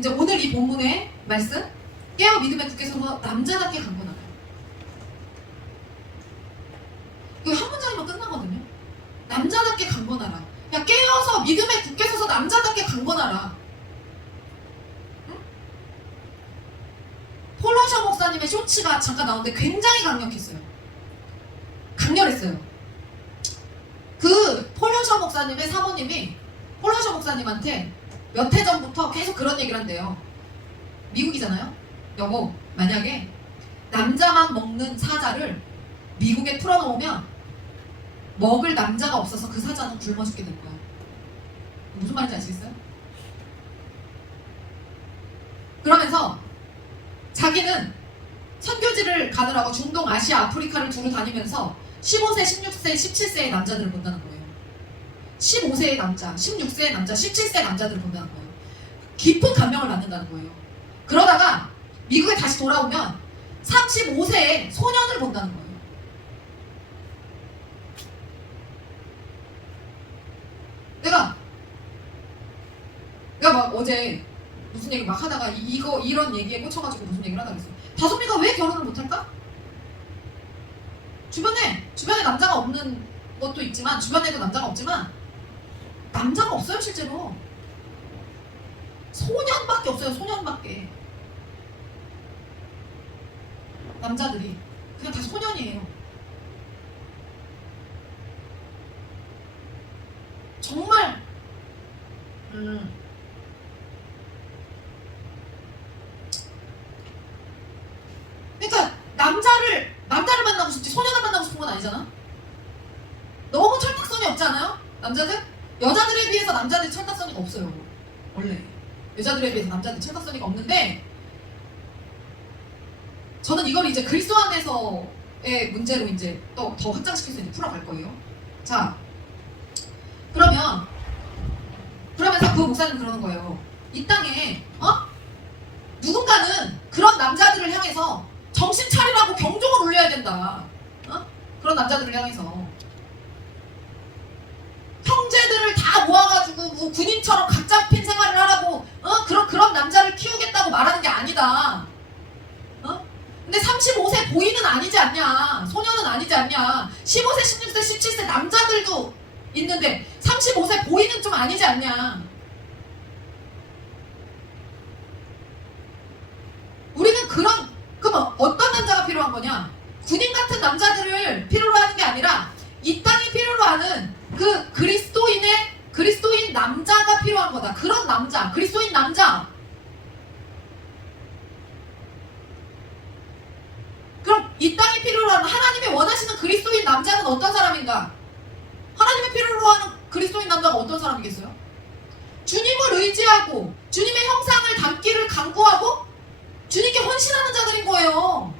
이제 오늘 이 본문의 말씀, 깨어 믿음에 굳게 서서 남자답게 강건하라. 이거 한 문장이면 끝나거든요. 남자답게 강건하라. 야, 깨어서 믿음에 굳게 서서 남자답게 강건하라. 응? 폴로셔 목사님의 쇼츠가 잠깐 나오는데 굉장히 강력했어요. 강렬했어요. 그 폴로셔 목사님의 사모님이 폴로셔 목사님한테 몇 해 전부터 계속 그런 얘기를 한대요. 미국이잖아요. 여보, 만약에 남자만 먹는 사자를 미국에 풀어놓으면 먹을 남자가 없어서 그 사자는 굶어 죽게 될 거야. 무슨 말인지 아시겠어요? 그러면서 자기는 선교지를 가느라고 중동, 아시아, 아프리카를 두루 다니면서 15세, 16세, 17세의 남자들을 본다는 거예요. 15세의 남자, 16세의 남자, 17세의 남자들을 본다는 거예요. 깊은 감명을 받는다는 거예요. 그러다가 미국에 다시 돌아오면 35세의 소년을 본다는 거예요. 내가 막 어제 무슨 얘기 막 하다가 이런 얘기에 꽂혀가지고 무슨 얘기를 하다 그랬어요. 다솜이가 왜 결혼을 못할까? 주변에 남자가 없는 것도 있지만, 주변에도 남자가 없지만 남자가 없어요. 실제로 소년밖에 없어요. 소년밖에. 남자들이 그냥 다 소년이에요. 정말 그러니까 남자를 만나고 싶지 소년을 만나고 싶은 건 아니잖아. 너무 철딱선이 없지 않아요? 남자들? 여자들에 비해서 남자들이 철딱선이 없어요. 원래 여자들에 비해서 남자들이 철딱선이 없는데, 저는 이걸 이제 그리스도 안에서의 문제로 이제 또 더 확장시켜서 이제 풀어갈 거예요. 자, 그러면서 그 목사님 그러는 거예요. 이 땅에 누군가는 그런 남자들을 향해서 정신 차리라고 경종을 울려야 된다. 그런 남자들을 향해서 형제들을 다 모아가지고 뭐 군인처럼 각 잡힌 생활을 하라고 그런 남자를 키우겠다고 말하는 게 아니다. 근데 35세 보이는 아니지 않냐, 소년은 아니지 않냐, 15세, 16세, 17세 남자들도 있는데 35세 보이는 좀 아니지 않냐. 우리는 그럼 어떤 남자가 필요한 거냐? 군인 같은 남자들을 필요로 하는 게 아니라 이 땅이 필요로 하는 그 그리스도인 남자가 필요한 거다. 그런 남자, 그리스도인 남자. 그럼 이 땅이 필요로 하는, 하나님이 원하시는 그리스도인 남자는 어떤 사람인가? 하나님이 필요로 하는 그리스도인 남자가 어떤 사람이겠어요? 주님을 의지하고 주님의 형상을 담기를 간구하고 주님께 헌신하는 자들인 거예요.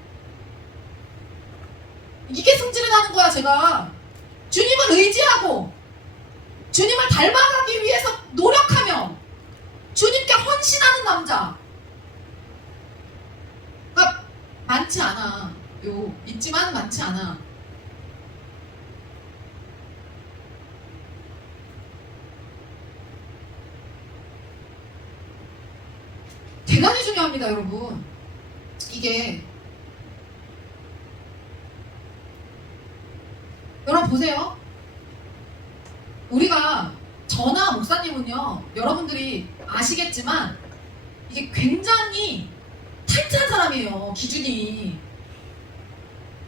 이게 승진을 하는 거야. 제가 주님을 의지하고 주님을 닮아가기 위해서 노력하며 주님께 헌신하는 남자. 그러니까 많지 않아. 있지만 많지 않아. 대단히 중요합니다, 여러분. 이게 여러분 보세요. 우리가 저나 목사님은요, 여러분들이 아시겠지만 이게 굉장히 타이트한 사람이에요. 기준이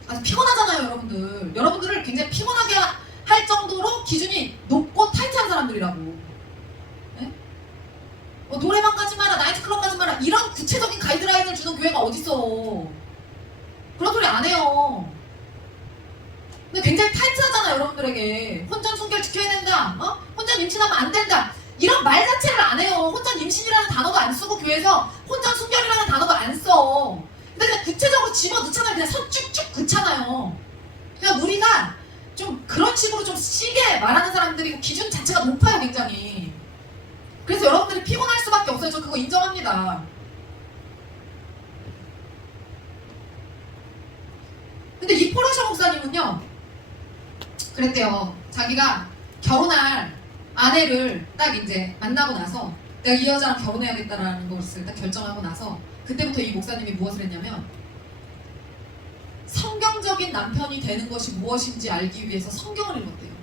아주 피곤하잖아요. 여러분들을 굉장히 피곤하게 할 정도로 기준이 높고 타이트한 사람들이라고. 네? 노래방 가지 마라, 나이트클럽 가지 마라, 이런 구체적인 가이드라인을 주는 교회가 어딨어. 그런 소리 안 해요. 근데 굉장히 타이트하잖아요. 여러분들에게 혼전 순결 지켜야 된다, 혼전 임신하면 안 된다, 이런 말 자체를 안 해요. 혼전 임신이라는 단어도 안 쓰고 교회에서 혼전 순결이라는 단어도 안 써. 근데 그냥 구체적으로 집어넣잖아요. 그냥 선 쭉쭉 긋잖아요. 그냥 우리가 좀 그런 식으로 좀 시게 말하는 사람들이고 기준 자체가 높아요. 굉장히. 그래서 여러분들이 피곤할 수밖에 없어요. 저 그거 인정합니다. 근데 이 폴로셔 목사님은요, 그랬대요. 자기가 결혼할 아내를 딱 이제 만나고 나서 내가 이 여자랑 결혼해야겠다라는 것을 딱 결정하고 나서 그때부터 이 목사님이 무엇을 했냐면 성경적인 남편이 되는 것이 무엇인지 알기 위해서 성경을 읽었대요.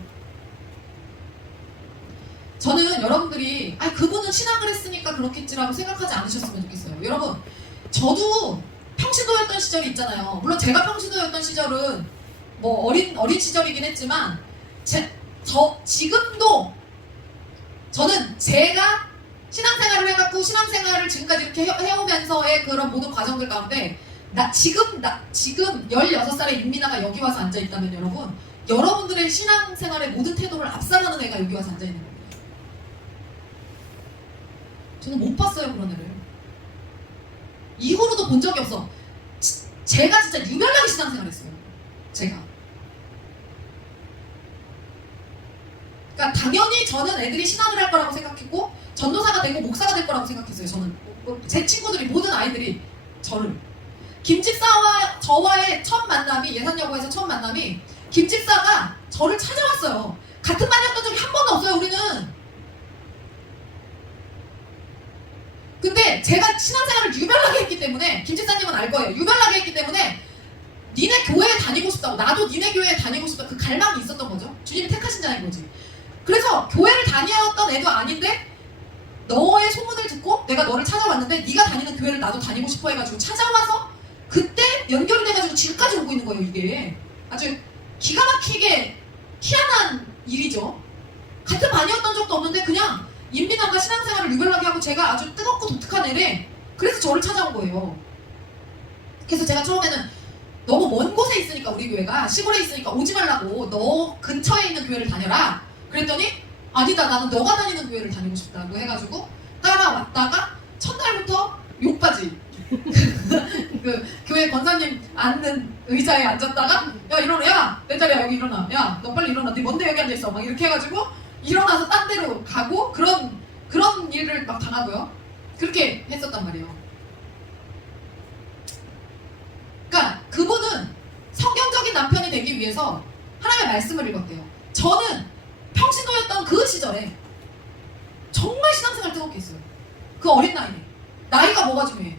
저는 여러분들이 그분은 신앙을 했으니까 그렇겠지라고 생각하지 않으셨으면 좋겠어요. 여러분, 저도 평신도였던 시절이 있잖아요. 물론 제가 평신도였던 시절은 뭐 어린 시절이긴 했지만 지금도 저는 제가 신앙생활을 해갖고 신앙생활을 지금까지 이렇게 해오면서의 그런 모든 과정들 가운데 지금 16살의 윤미나가 여기 와서 앉아있다면 여러분들의 신앙생활의 모든 태도를 압살하는 애가 여기 와서 앉아있는 겁니다. 저는 못 봤어요, 그런 애를. 이후로도 본 적이 없어. 제가 진짜 유별나게 신앙생활 했어요. 제가. 그러니까 당연히 저는 애들이 신앙을 할 거라고 생각했고 전도사가 되고 목사가 될 거라고 생각했어요. 저는 제 친구들이 모든 아이들이 저를 김집사와 저와의 첫 만남이 예산여고에서 첫 만남이 김집사가 저를 찾아왔어요. 같은 반이었던 적이 한 번도 없어요. 우리는. 근데 제가 신앙생활을 유별나게 했기 때문에 김집사님은 알 거예요. 유별나게 했기 때문에 니네 교회에 다니고 싶다고 나도 니네 교회에 다니고 싶다 그 갈망이 있었던 거죠. 주님이 택하신 자인 거지. 그래서 교회를 다녔던 애도 아닌데 너의 소문을 듣고 내가 너를 찾아왔는데 네가 다니는 교회를 나도 다니고 싶어 해가지고 찾아와서 그때 연결이 돼가지고 지금까지 오고 있는 거예요. 이게 아주 기가 막히게 희한한 일이죠. 같은 반이었던 적도 없는데 그냥 임민아가 신앙생활을 유별나게 하고 제가 아주 뜨겁고 독특한 애래. 그래서 저를 찾아온 거예요. 그래서 제가 처음에는 너무 먼 곳에 있으니까 우리 교회가 시골에 있으니까 오지 말라고 너 근처에 있는 교회를 다녀라. 그랬더니 아니다 나는 너가 다니는 교회를 다니고 싶다고 해가지고 따라왔다가 첫날부터 욕바지 그 교회 권사님 앉는 의자에 앉았다가 야 일어나 야 내 자리야 여기 일어나 야 너 빨리 일어나 네 뭔데 여기 앉아있어 막 이렇게 해가지고 일어나서 딴 데로 가고 그런 일을 막 당하고요. 그렇게 했었단 말이에요. 그러니까 그분은 성경적인 남편이 되기 위해서 하나님의 말씀을 읽었대요. 저는 평신도였던 그 시절에 정말 신앙생활 뜨겁게 했어요. 그 어린 나이에. 나이가 뭐가 중요해?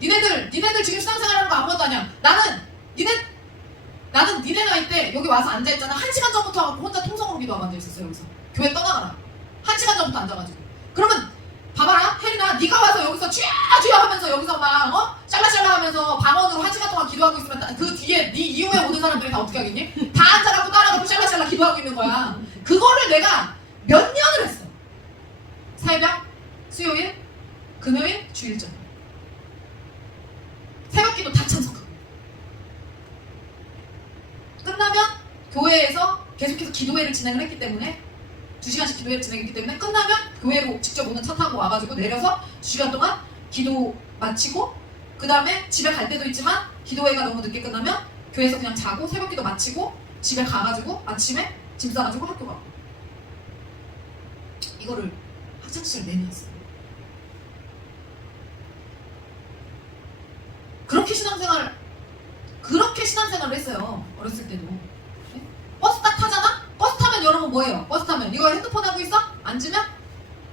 니네들 지금 신앙생활하는 거 아무것도 아니야. 나는 니네 나이 때 여기 와서 앉아있잖아. 1시간 전부터 와갖고 혼자 통성으로 기도하고 앉아있었어요. 여기서 교회 떠나가라. 1시간 전부터 앉아가지고. 그러면 봐봐라 혜린아 네가 와서 여기서 쥐야 하면서 여기서 막 샬라샬라 하면서 방언으로 1시간 동안 기도하고 있으면 그 뒤에 네 이후에 오는 사람들이 다 어떻게 하겠니? 다 앉아갖고 따라가고 샬라샬라 기도하고 있는 거야. 그거를 내가 몇 년을 했어. 새벽, 수요일, 금요일, 주일전 새벽기도 다 참석하고 끝나면 교회에서 계속해서 기도회를 진행을 했기 때문에 2시간씩 기도회를 진행했기 때문에 끝나면 교회로 직접 오는 차 타고 와가지고 내려서 2시간 동안 기도 마치고 그 다음에 집에 갈 때도 있지만 기도회가 너무 늦게 끝나면 교회에서 그냥 자고 새벽기도 마치고 집에 가가지고 아침에 짐 싸가지고 학교 가고 이거를 학창시절 내내 했어요. 그렇게 신앙생활을 했어요. 어렸을 때도. 네? 버스 딱 타잖아? 버스 타면 여러분 뭐예요? 버스 타면 이거 핸드폰 하고 있어? 앉으면?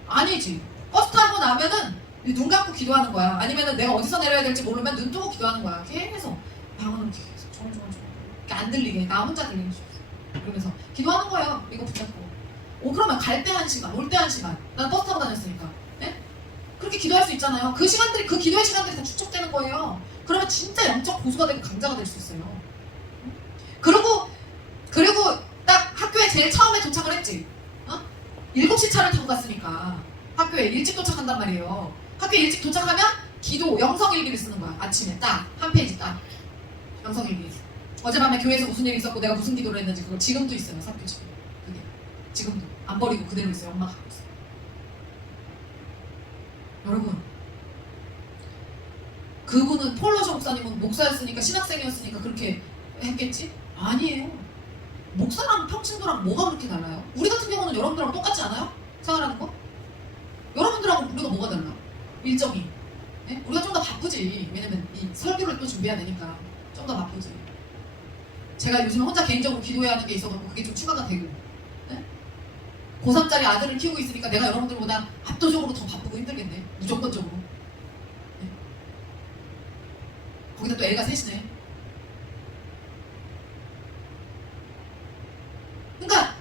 아니지. 버스 타고 나면은 눈 감고 기도하는 거야. 아니면은 내가 어디서 내려야 될지 모르면 눈 뜨고 기도하는 거야. 계속 방언을 계속 조용조용 이렇게 안 들리게 나 혼자 들리는 줄 그러면서 기도하는 거예요. 이거 붙잡고. 그러면 갈 때 1시간, 올 때 1시간. 난 버스 타고 다녔으니까. 네? 그렇게 기도할 수 있잖아요. 그 시간들이 그 기도의 시간들이 다 축적되는 거예요. 그러면 진짜 영적 고수가 되고 강자가 될 수 있어요. 그리고 딱 학교에 제일 처음에 도착을 했지. 7시 차를 타고 갔으니까 학교에 일찍 도착한단 말이에요. 학교에 일찍 도착하면 기도 영성일기를 쓰는 거야. 아침에 딱 한 페이지 딱 영성일기. 어젯밤에 교회에서 무슨 일이 있었고 내가 무슨 기도를 했는지 그걸 지금도 있어요. 사표 지금. 그게 지금도 안 버리고 그대로 있어요. 엄마가 갖고 있어요. 여러분 그분은 폴로셔 목사님은 목사였으니까 신학생이었으니까 그렇게 했겠지? 아니에요. 목사랑 평신도랑 뭐가 그렇게 달라요? 우리 같은 경우는 여러분들하고 똑같지 않아요? 생활하는 거? 여러분들하고 우리가 뭐가 달라? 일정이. 네? 우리가 좀 더 바쁘지. 왜냐면 이 설교를 또 준비해야 되니까 좀 더 바쁘지. 제가 요즘 혼자 개인적으로 기도해야 하는 게 있어서 그게 좀 추가가 되고. 네? 고3짜리 아들을 키우고 있으니까 내가 여러분들보다 압도적으로 더 바쁘고 힘들겠네. 무조건적으로. 네. 거기다 또 애가 셋이네. 그러니까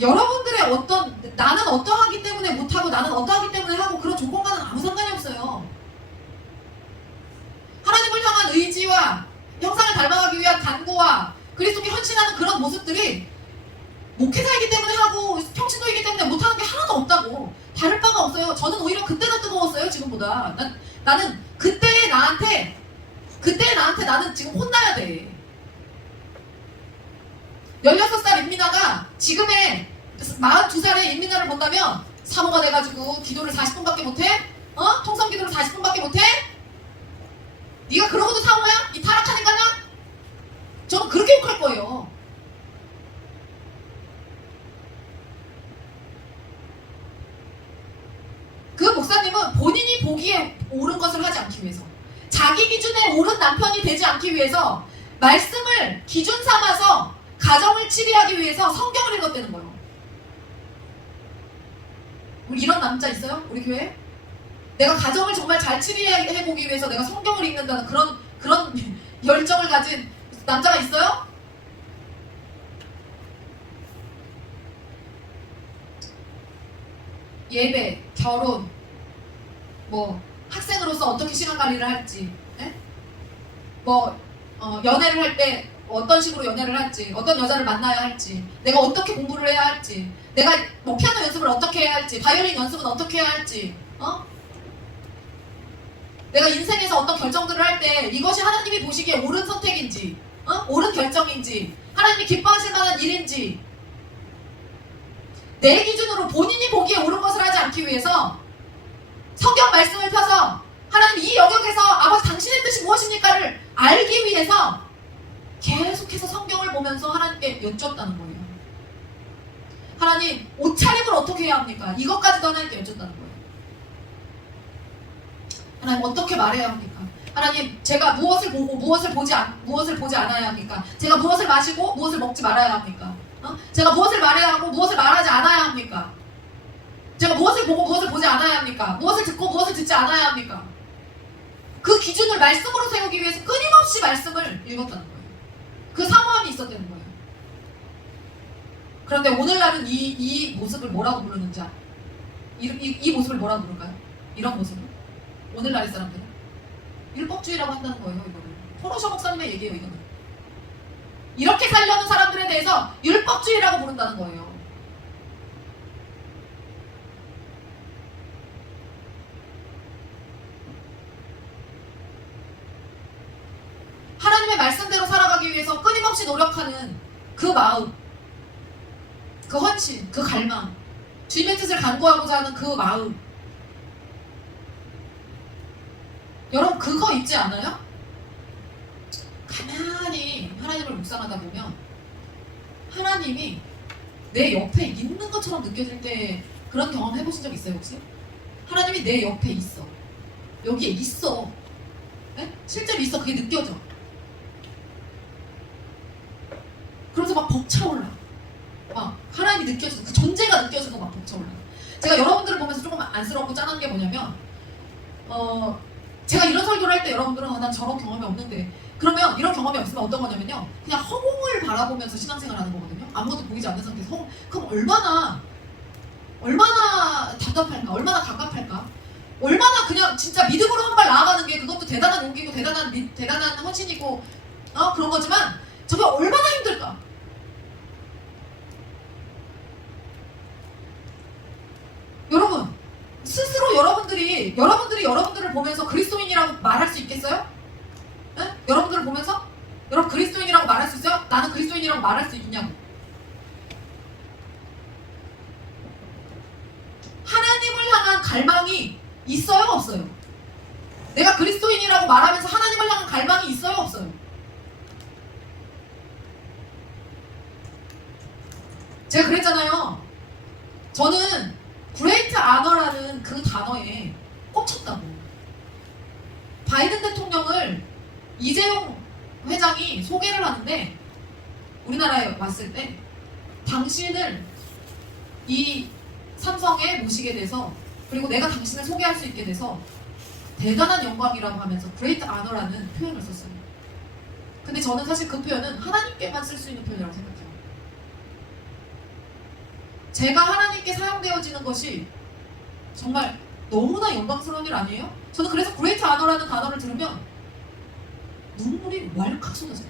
여러분들의 어떤 나는 어떠하기 때문에 못하고 나는 어떠하기 때문에 하고 그런 조건과는 아무 상관이 없어요. 하나님을 향한 의지와 형상을 닮아가기 위한 간구와 그리스도께 헌신하는 그런 모습들이 목회자이기 때문에 하고 평신도이기 때문에 못하는 게 하나도 없다고. 다를 바가 없어요. 저는 오히려 그때 더 뜨거웠어요. 지금보다. 나는 그때의 나한테 나는 지금 혼나야 돼. 16살 임민아가 지금의 42살의 임민아를 본다면 사모가 돼가지고 기도를 40분밖에 못해? 통성 기도를 40분밖에 못해? 네가 그러고도 사모야? 이 타락한 인간아? 저는 그렇게 욕할 거예요. 그 목사님은 본인이 보기에 옳은 것을 하지 않기 위해서, 자기 기준에 옳은 남편이 되지 않기 위해서, 말씀을 기준 삼아서 가정을 치리하기 위해서 성경을 읽었다는 거예요. 우리 이런 남자 있어요? 우리 교회에? 내가 가정을 정말 잘 치리해보기 위해서 내가 성경을 읽는다는 그런 열정을 가진 남자가 있어요? 예배, 결혼, 학생으로서 어떻게 시간 관리를 할지, 연애를 할 때 어떤 식으로 연애를 할지, 어떤 여자를 만나야 할지, 내가 어떻게 공부를 해야 할지, 내가 피아노 연습을 어떻게 해야 할지, 바이올린 연습은 어떻게 해야 할지, 내가 인생에서 어떤 결정들을 할 때 이것이 하나님이 보시기에 옳은 선택인지, 옳은 결정인지, 하나님이 기뻐하실 만한 일인지, 내 기준으로 본인이 보기에 옳은 것을 하지 않기 위해서 성경 말씀을 펴서 하나님 이 영역에서 아버지 당신의 뜻이 무엇입니까를 알기 위해서 계속해서 성경을 보면서 하나님께 여쭙다는 거예요. 하나님, 옷차림을 어떻게 해야 합니까? 이것까지도 하나님께 여쭙다는 거예요. 하나님, 어떻게 말해야 합니까? 하나님, 제가 무엇을 보고 무엇을 보지 않아야 합니까? 제가 무엇을 마시고 무엇을 먹지 말아야 합니까? 제가 무엇을 말해야 하고 무엇을 말하지 않아야 합니까? 제가 무엇을 보고 무엇을 보지 않아야 합니까? 무엇을 듣고 무엇을 듣지 않아야 합니까? 그 기준을 말씀으로 세우기 위해서 끊임없이 말씀을 읽었다는 거예요. 그 사모함이 있었다는 거예요. 그런데 오늘날은 이 모습을 뭐라고 부르는지 이 모습을 뭐라고 부를까요? 이런 모습을? 오늘날의 사람들은? 율법주의라고 한다는 거예요. 이거를. 포로셔 목사님의 얘기예요. 이거는. 이렇게 살려는 사람들에 대해서 율법주의라고 부른다는 거예요. 하나님의 말씀대로 살아가기 위해서 끊임없이 노력하는 그 마음, 그 헌신, 그 갈망, 주님의 뜻을 간구하고자 하는 그 마음, 여러분 그거 있지 않아요? 가만히 하나님을 묵상하다 보면 하나님이 내 옆에 있는 것처럼 느껴질 때 그런 경험 해보신 적 있어요 혹시? 하나님이 내 옆에 있어, 여기에 있어, 실제로 있어. 그게 느껴져. 그러면서 막 벅차올라. 막 하나님이 느껴져서, 그 존재가 느껴져서 막 벅차올라. 제가 여러분들을 보면서 조금 안쓰럽고 짠한 게 뭐냐면, 제가 이런 설교를 할 때 여러분들은 난 저런 경험이 없는데, 그러면 이런 경험이 없으면 어떤 거냐면요, 그냥 허공을 바라보면서 신앙생활 하는 거거든요. 아무것도 보이지 않는 상태에서 허공. 그럼 얼마나 답답할까, 얼마나 갑갑할까, 얼마나 그냥 진짜 믿음으로 한 발 나아가는 게 그것도 대단한 용기고 대단한 헌신이고 그런 거지만 저게 얼마나 힘들까. 여러분, 스스로 여러분들이 여러분들을 보면서 그리스도인이라고 말할 수 있겠어요? 여러분들을 보면서 여러분 그리스도인이라고 말할 수 있어요? 나는 그리스도인이라고 말할 수 있냐고. 하나님을 향한 갈망이 있어요, 없어요? 내가 그리스도인이라고 말하면서 하나님을 향한 갈망이 있어요, 없어요? 제가 그랬잖아요. 저는 그레이트 아너라는 그 단어에 꽂혔다고. 바이든 대통령을 이재용 회장이 소개를 하는데, 우리나라에 왔을 때 당신을 이 삼성에 모시게 돼서 그리고 내가 당신을 소개할 수 있게 돼서 대단한 영광이라고 하면서 great honor라는 표현을 썼어요. 근데 저는 사실 그 표현은 하나님께만 쓸 수 있는 표현이라고 생각해요. 제가 하나님께 사용되어지는 것이 정말 너무나 영광스러운 일 아니에요? 저는 그래서 great honor라는 단어를 들으면 눈물이 왈칵 쏟아져요.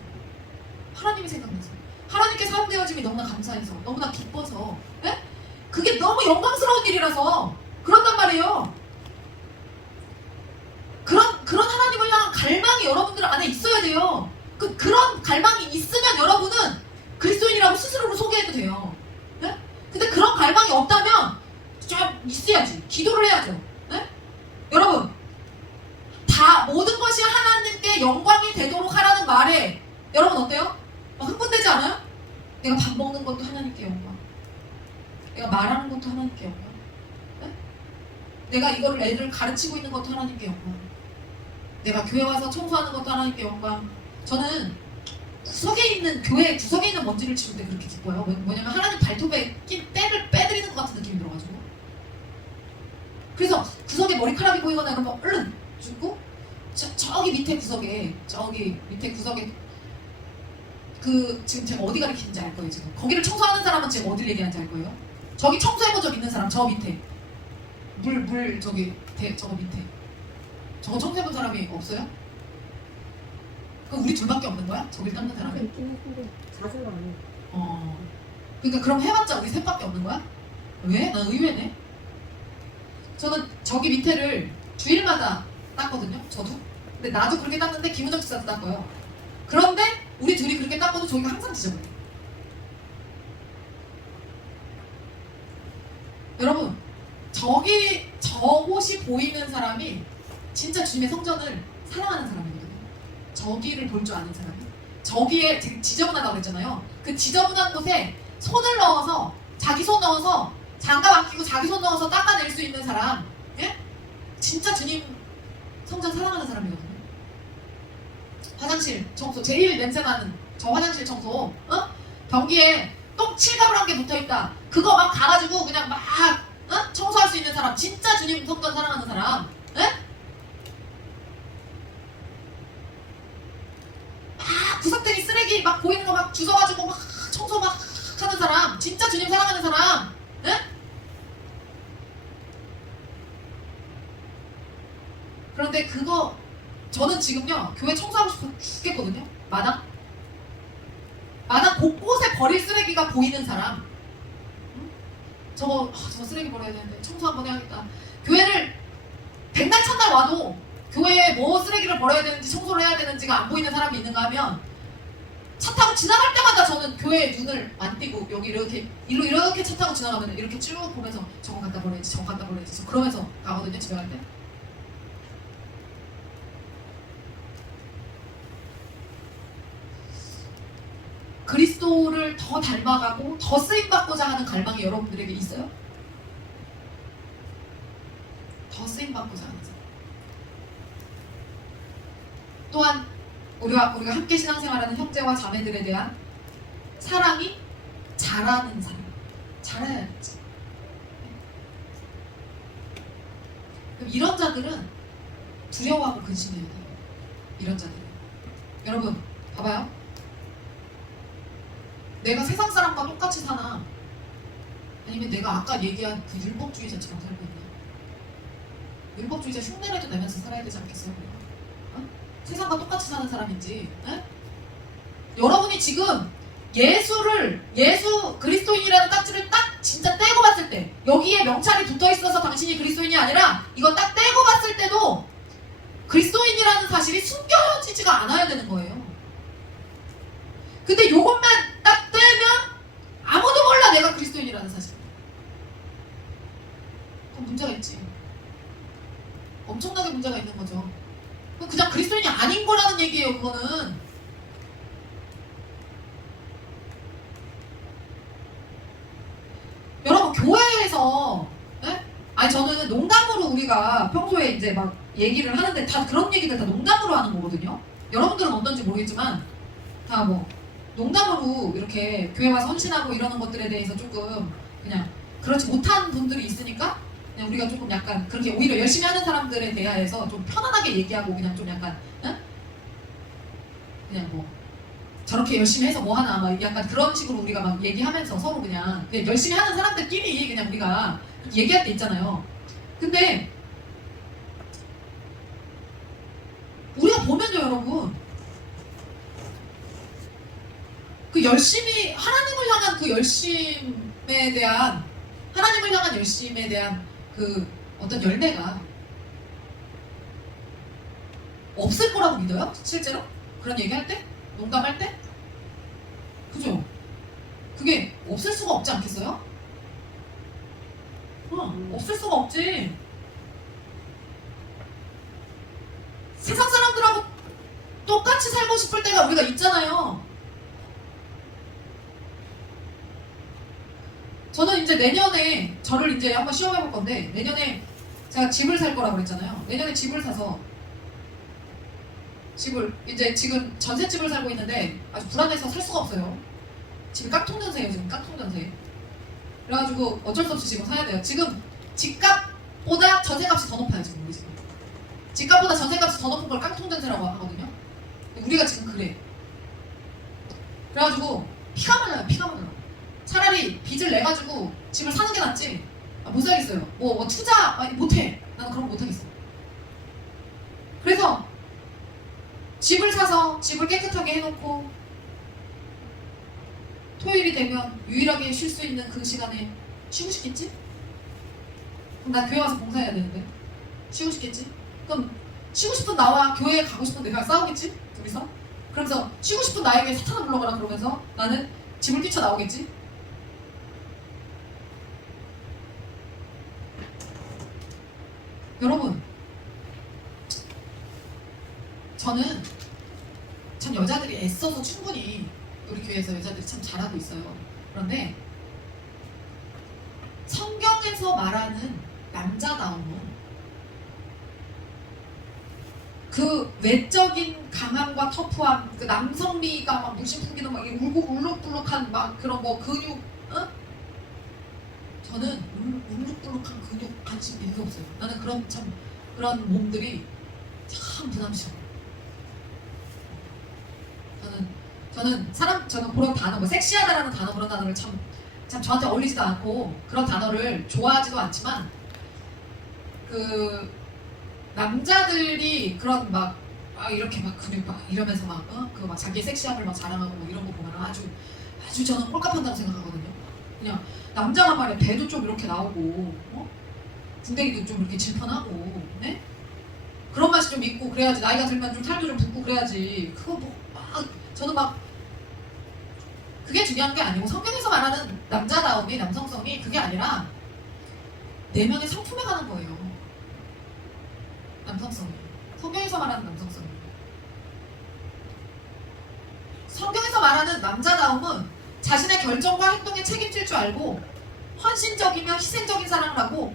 하나님이 생각나서 하나님께 사용되어짐이 너무나 감사해서 너무나 기뻐서 에? 그게 너무 영광스러운 일이라서 그런단 말이에요. 그런 하나님을 향한 갈망이 여러분들 안에 있어야 돼요. 그런 갈망이 있으면 여러분은 그리스도인이라고 스스로를 소개해도 돼요. 네? 근데 그런 갈망이 없다면 좀 있어야지. 기도를 해야죠. 네? 여러분 다 모든 것이 하나님께 영광이 되도록 하라는 말에 여러분 어때요? 흥분되지 않아요? 내가 밥 먹는 것도 하나님께 영광, 내가 말하는 것도 하나님께 영광, 네? 내가 이거를 애를 가르치고 있는 것도 하나님께 영광, 내가 교회 와서 청소하는 것도 하나님께 영광. 저는 구석에 있는 교회 구석에 있는 먼지를 치울 때 그렇게 기뻐요. 뭐냐면 하나님 발톱에 낀 때를 빼드리는 것 같은 느낌이 들어가지고. 그래서 구석에 머리카락이 보이거나 이러면 얼른 주고 저기 밑에 구석에 그 지금 제가 어디 가리키는지 알 거예요. 지금 거기를 청소하는 사람은 지금 어디를 얘기하는지 알 거예요. 저기 청소해본 적 있는 사람 저 밑에 물 저기 저거 밑에 저거 청소해본 사람이 없어요? 그럼 우리 둘밖에 없는 거야? 저길 닦는 사람이? 있긴 한데 자주는 안 해. 그러니까 그럼 해봤자 우리 셋밖에 없는 거야? 왜? 난 의외네. 저는 저기 밑에를 주일마다 닦거든요. 저도. 근데 나도 그렇게 닦는데 김은정 집사도 닦아요. 그런데 우리 둘이 그렇게 닦아도 저기가 항상 지저분해. 여러분 저곳이 보이는 사람이 진짜 주님의 성전을 사랑하는 사람이거든요. 저기를 볼 줄 아는 사람이. 저기에 되게 지저분하다고 그랬잖아요. 그 지저분한 곳에 손을 넣어서 자기 손 넣어서 장갑 안 끼고 자기 손 넣어서 닦아낼 수 있는 사람, 예? 진짜 주님 성전 사랑하는 사람이거든요. 화장실 청소 제일 냄새나는 저 화장실 청소, 변기에 똥 칠갑을 한 개 붙어있다. 그거 막 가가지고 그냥 막 청소할 수 있는 사람, 진짜 주님 성전 사랑하는 사람, 예? 구석탱이 쓰레기 막 보이는 거 막 주워가지고 막 청소 막 하는 사람, 진짜 주님 사랑하는 사람, 네? 그런데 그거 저는 지금요 교회 청소하고 싶어 죽겠거든요. 마당 곳곳에 버릴 쓰레기가 보이는 사람, 응? 저거 쓰레기 버려야 되는데 청소 한번 해야겠다. 교회를 백날 첫날 와도 교회에 뭐 쓰레기를 버려야 되는지 청소를 해야 되는지가 안 보이는 사람이 있는가 하면 차 타고 지나갈 때마다 저는 교회에 눈을 안 띄고 여기 이렇게 차 타고 지나가면 이렇게 쭉 보면서 저거 갖다 버려야지 저거 갖다 버려야지 그러면서 가거든요. 집에 갈 때. 그리스도를 더 닮아가고 더 쓰임받고자 하는 갈망이 여러분들에게 있어요? 더 쓰임받고자 하는 사람. 또한 우리가 함께 신앙생활하는 형제와 자매들에 대한 사랑이 자라는 사람. 자라야지. 그럼 이런 자들은 두려워하고 근심해야 돼요. 이런 자들은. 여러분 봐봐요. 내가 세상 사람과 똑같이 사나 아니면 내가 아까 얘기한 그 율법주의자처럼 살고 있나? 율법주의자 흉내라도 내면서 살아야 되지 않겠어요? 세상과 똑같이 사는 사람인지. 에? 여러분이 지금 예수 그리스도인이라는 딱지를 딱 진짜 떼고 봤을 때 여기에 명찰이 붙어 있어서 당신이 그리스도인이 아니라 이거 딱 떼고 봤을 때도 그리스도인이라는 사실이 숨겨지지가 않아야 되는 거예요. 근데 요것만 딱 떼면 아무도 몰라 내가 그리스도인이라는 사실. 그럼 문제가 있지. 엄청나게 문제가 있는 거죠. 그냥 그리스도인이 아닌 거라는 얘기예요. 그거는. 여러분 교회에서 아니 저는 농담으로 우리가 평소에 이제 막 얘기를 하는데 다 그런 얘기들 다 농담으로 하는 거거든요. 여러분들은 어떤지 모르겠지만 다 뭐 농담으로 이렇게 교회 와서 헌신하고 이러는 것들에 대해서 조금 그냥 그렇지 못한 분들이 있으니까 그냥 우리가 조금 약간 그렇게 오히려 열심히 하는 사람들에 대해서 좀 편안하게 얘기하고 그냥 좀 약간 응? 그냥 뭐 저렇게 열심히 해서 뭐 하나 막 약간 그런 식으로 우리가 막 얘기하면서 서로 그냥 열심히 하는 사람들끼리 그냥 우리가 얘기할 때 있잖아요. 근데 우리가 보면요 여러분 그 열심히 하나님을 향한 그 열심에 대한 하나님을 향한 열심에 대한 그 어떤 열매가 없을 거라고 믿어요? 실제로? 그런 얘기할 때? 농담할 때? 그죠? 그게 없을 수가 없지 않겠어요? 없을 수가 없지. 세상 사람들하고 똑같이 살고 싶을 때가 우리가 있잖아요. 저는 이제 내년에 저를 이제 한번 시험해 볼 건데 내년에 제가 집을 살 거라고 그랬잖아요. 내년에 집을 사서 집을 이제 지금 전셋집을 살고 있는데 아주 불안해서 살 수가 없어요. 집이 깡통전세예요. 지금 깡통전세. 그래가지고 어쩔 수 없이 지금 사야 돼요. 지금 집값보다 전세값이 더 높아요. 지금 우리 지금 집값보다 전세값이 더 높은 걸 깡통전세라고 하거든요. 우리가 지금 그래. 그래가지고 피가 말라요. 피가 말라요. 차라리 빚을 내가지고 집을 사는 게 낫지. 못 사겠어요. 뭐 투자 못해. 나는 그런 거 못하겠어. 그래서 집을 사서 집을 깨끗하게 해놓고 토요일이 되면 유일하게 쉴 수 있는 그 시간에 쉬고 싶겠지? 그럼 나 교회 와서 봉사해야 되는데 쉬고 싶겠지? 그럼 쉬고 싶은 나와 교회에 가고 싶은 내가 싸우겠지? 둘이서? 그러면서 쉬고 싶은 나에게 사탄을 불러가라 그러면서 나는 집을 뛰쳐나오겠지? 여러분 저는 참 여자들이 애써서 충분히 우리 교회에서 여자들이 참 잘하고 있어요. 그런데 성경에서 말하는 남자다움은 그 외적인 강함과 터프함, 그 남성미가 막 물씬 풍기는 막 울고 울룩불룩한 막 그런 뭐 근육, 어? 저는 울룩불룩한 근육 관심 일도 없어요. 나는 그런 참 그런 몸들이 참 부담스러워. 저는 그런 단어, 뭐 섹시하다라는 단어 그런 단어를 참 저한테 어울리지도 않고 그런 단어를 좋아하지도 않지만 그 남자들이 그런 막 이렇게 막 근육 막 이러면서 막 그 막 자기의 섹시함을 막 자랑하고 뭐 이런 거 보면 아주 저는 꼴값한다고 생각하거든요. 그냥 남자가 말이야 배도 좀 이렇게 나오고 군데기도 좀 이렇게 질펀하고 네? 그런 맛이 좀 있고 그래야지 나이가 들면 좀 살도 좀 붓고 그래야지 그거 뭐 막 저는 막 그게 중요한 게 아니고 성경에서 말하는 남자다움이 남성성이 그게 아니라 내면의 성품에 관한 거예요. 남성성이 성경에서 말하는 남성성이 성경에서 말하는 남자다움은 자신의 결정과 행동에 책임질 줄 알고 헌신적이며 희생적인 사랑을 하고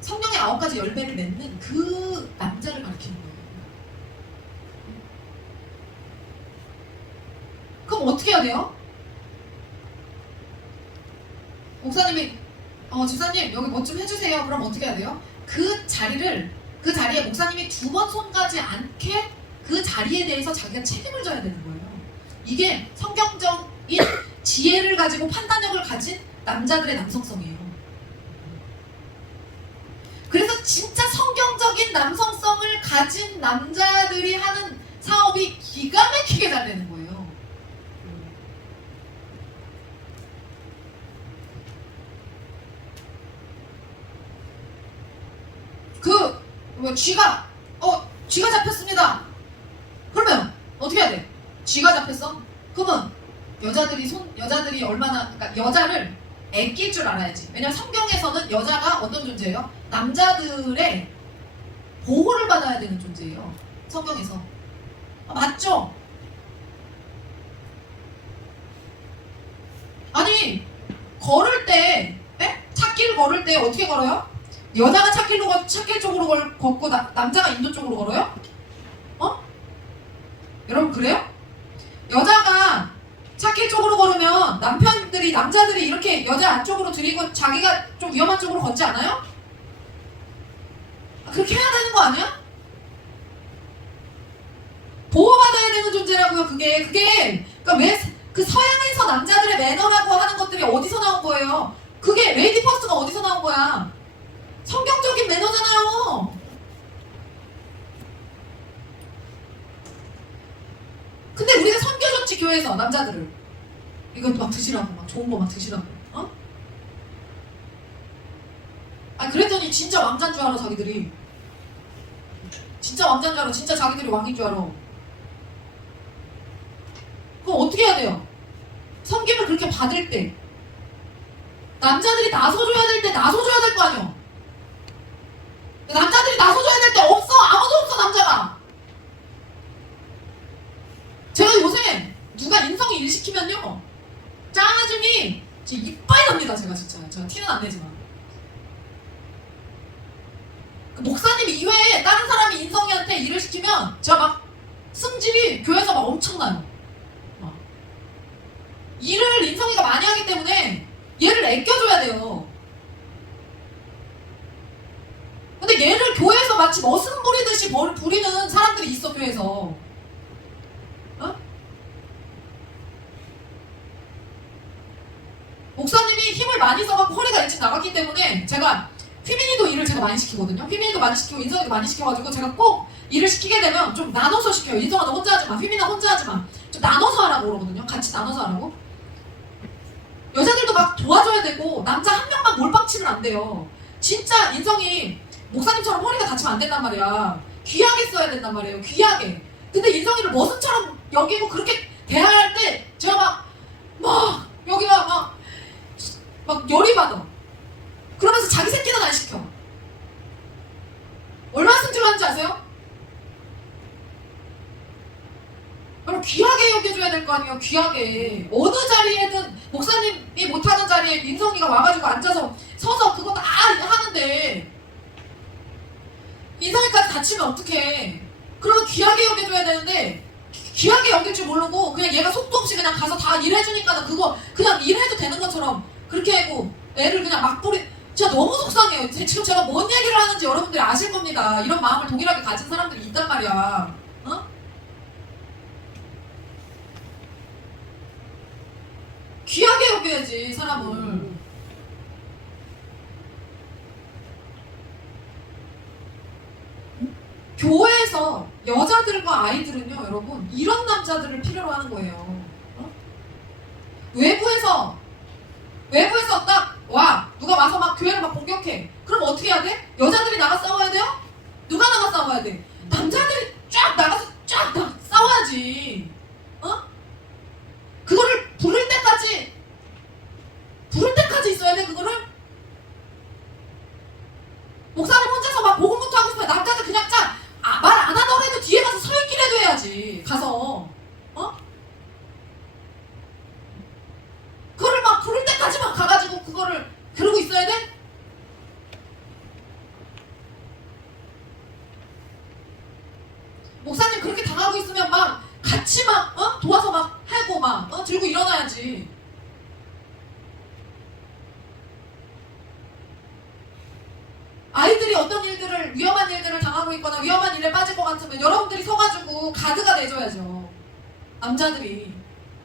성령의 9가지 열매를 맺는 그 남자를 가리키는 거예요. 그럼 어떻게 해야 돼요? 목사님이 집사님 여기 뭐 좀 해주세요. 그럼 어떻게 해야 돼요? 그 자리에 목사님이 2번 손 가지 않게 그 자리에 대해서 자기가 책임을 져야 되는 거예요. 이게 성경적인 지혜를 가지고 판단력을 가진 남자들의 남성성이에요. 그래서 진짜 성경적인 남성성을 가진 남자들이 하는 사업이 기가 막히게 잘 되는 거예요. 쥐가 잡혔습니다. 그러면 어떻게 해야 돼? 쥐가 잡혔어? 그러면 여자들이 얼마나, 그러니까 여자를 애낄 줄 알아야지. 왜냐면 성경에서는 여자가 어떤 존재예요? 남자들의 보호를 받아야 되는 존재예요. 성경에서. 맞죠? 아니 걸을 때 찾길 걸을 때 어떻게 걸어요? 여자가 찾길 쪽으로 걷고 남자가 인도 쪽으로 걸어요? 여러분 그래요? 여자가 찾길 쪽으로 걸으면 남편들이 이 남자들이 이렇게 여자 안쪽으로 들이고 자기가 좀 위험한 쪽으로 걷지 않아요? 그렇게 해야 되는 거 아니야? 보호받아야 되는 존재라고요. 그게 그러니까 왜 그 서양에서 남자들의 매너라고 하는 것들이 어디서 나온 거예요? 그게 레이디 퍼스트가 어디서 나온 거야? 성경적인 매너잖아요. 근데 우리가 섬겨줬지, 교회에서 남자들을. 이거 막 드시라고, 막 좋은 거 막 드시라고. 어? 아, 그랬더니 진짜 왕자인 줄 알아, 자기들이. 진짜 왕자인 줄 알아. 진짜 자기들이 왕인 줄 알아. 그럼 어떻게 해야 돼요? 섬김을 그렇게 받을 때 남자들이 나서줘야 될 때 나서줘야 될 거 아니야. 남자들이 나서줘야 될 때 없어. 아무도 없어, 남자가. 제가 요새 누가 인성이 일 시키면요 짜증이 이빨 납니다. 제가 티는 안 내지만 목사님 이외에 다른 사람이 인성이한테 일을 시키면 제가 막 승질이 교회에서 막 엄청나요. 일을 인성이가 많이 하기 때문에 얘를 애껴줘야 돼요. 근데 얘를 교회에서 마치 머슴 부리듯이 부리는 사람들이 있어, 교회에서. 어? 목사님이 힘을 많이 써갖고 허리가 일찍 나갔기 때문에 제가 휘민이도 일을 제가 많이 시키거든요. 휘민이도 많이 시키고 인성이도 많이 시켜가지고 제가 꼭 일을 시키게 되면 좀 나눠서 시켜요. 인성아 너 혼자 하지마, 휘민아 혼자 하지마, 좀 나눠서 하라고 그러거든요. 같이 나눠서 하라고. 여자들도 막 도와줘야 되고 남자 한 명만 몰빵치면 안 돼요. 진짜 인성이 목사님처럼 허리가 다치면 안 된단 말이야. 귀하게 써야 된단 말이에요. 귀하게. 근데 인성이를 머슴처럼 여기고 그렇게 대할 때 제가 막 여기가 막 열이 받아. 그러면서 자기 새끼는 안 시켜. 얼마나 승질하는지 아세요? 그럼 귀하게 여겨줘야 될 거 아니에요. 귀하게. 어느 자리에든 목사님이 못하는 자리에 인성이가 와가지고 앉아서 서서 그거 다 하는데 인성이까지 다치면 어떡해. 그러면 귀하게 여겨줘야 되는데 귀하게 여길 줄 모르고 그냥 얘가 속도 없이 그냥 가서 다 일해주니까 그거 그냥 일해도 되는 것처럼 그렇게 하고 애를 그냥 막 진짜 너무 속상해요. 지금 제가 뭔 얘기를 하는지 여러분들이 아실 겁니다. 이런 마음을 동일하게 가진 사람들이 있단 말이야. 어? 귀하게 여겨야지 사람을. 교회에서 여자들과 아이들은요 여러분 이런 남자들을 필요로 하는 거예요. 어? 외부에서 딱 와 누가 와서 막 교회를 막 공격해. 그럼 어떻게 해야 돼? 여자들이 나가 싸워야 돼요? 누가 나가 싸워야 돼? 남자들이 쫙 나가서 싸워야지. 어? 그거를 부를 때까지 있어야 돼. 그거를 목사님 혼자서 막 복음부터 하고 싶어요. 남자들 그냥 말 안 하더라도 뒤에 가서 서 있기라도 해야지. 가서 그거를 막 부를 때까지만 가가지고 그거를 그러고 있어야 돼? 목사님 그렇게 당하고 있으면 막 같이 막 도와서 막 하고 막 들고 일어나야지. 아이들이 어떤 위험한 일들을 당하고 있거나 위험한 일에 빠질 것 같으면 여러분들이 서가지고 가드가 돼줘야죠. 남자들이.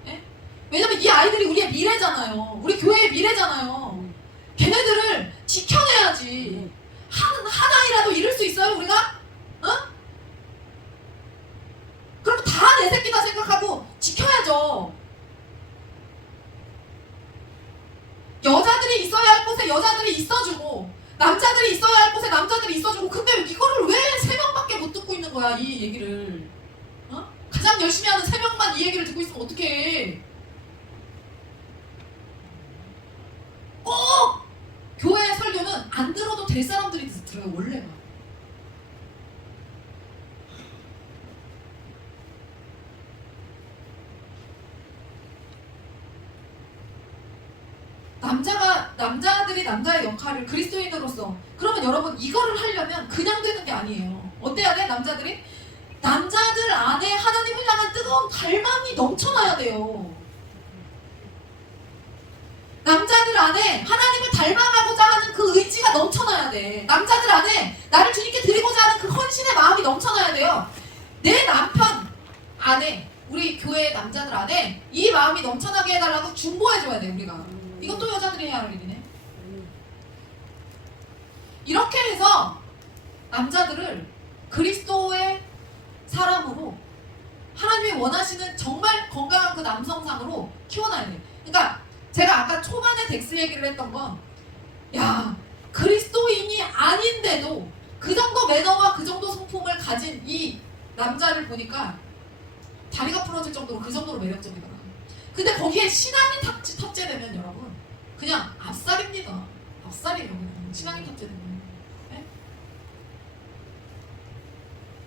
예? 왜냐면 이 아이들이 우리의 미래잖아요. 우리 교회의 미래잖아요. 걔네들을 지켜내야지. 한 아이라도 잃을 수 있어요 우리가? 어? 그럼 다 내 새끼다 생각하고 지켜야죠. 여자들이 있어야 할 곳에 여자들이 있어주고 남자들이 있어야 할 곳에 남자들이 있어주고. 근데 이거를 왜 3명밖에 못 듣고 있는 거야 이 얘기를. 어? 가장 열심히 하는 3명만 이 얘기를 듣고 있으면 어떡해. 꼭 교회 설교는 안 들어도 될 사람들이 들어요 원래가. 남자들이 남자의 역할을 그리스도인으로서. 그러면 여러분 이거를 하려면 그냥 되는 게 아니에요. 어때야 돼? 남자들 안에 하나님을 향한 뜨거운 갈망이 넘쳐나야 돼요. 남자들 안에 하나님을 닮아가고자 하는 그 의지가 넘쳐나야 돼. 남자들 안에 나를 주님께 드리고자 하는 그 헌신의 마음이 넘쳐나야 돼요. 내 남편 안에, 우리 교회 남자들 안에 이 마음이 넘쳐나게 해달라고 중보해줘야 돼, 우리가. 이것도 여자들이 해야 할 일이네. 이렇게 해서 남자들을 그리스도의 사람으로, 하나님이 원하시는 정말 건강한 그 남성상으로 키워놔야 돼. 그러니까 제가 아까 초반에 덱스 얘기를 했던 건, 야, 그리스도인이 아닌데도 그 정도 매너와 그 정도 성품을 가진 이 남자를 보니까 다리가 부러질 정도로, 그 정도로 매력적이더라고요. 근데 거기에 신앙이 탑재되면 여러분 그냥 압살입니다. 압살이에요. 그냥 신앙이 탑재되면. 네?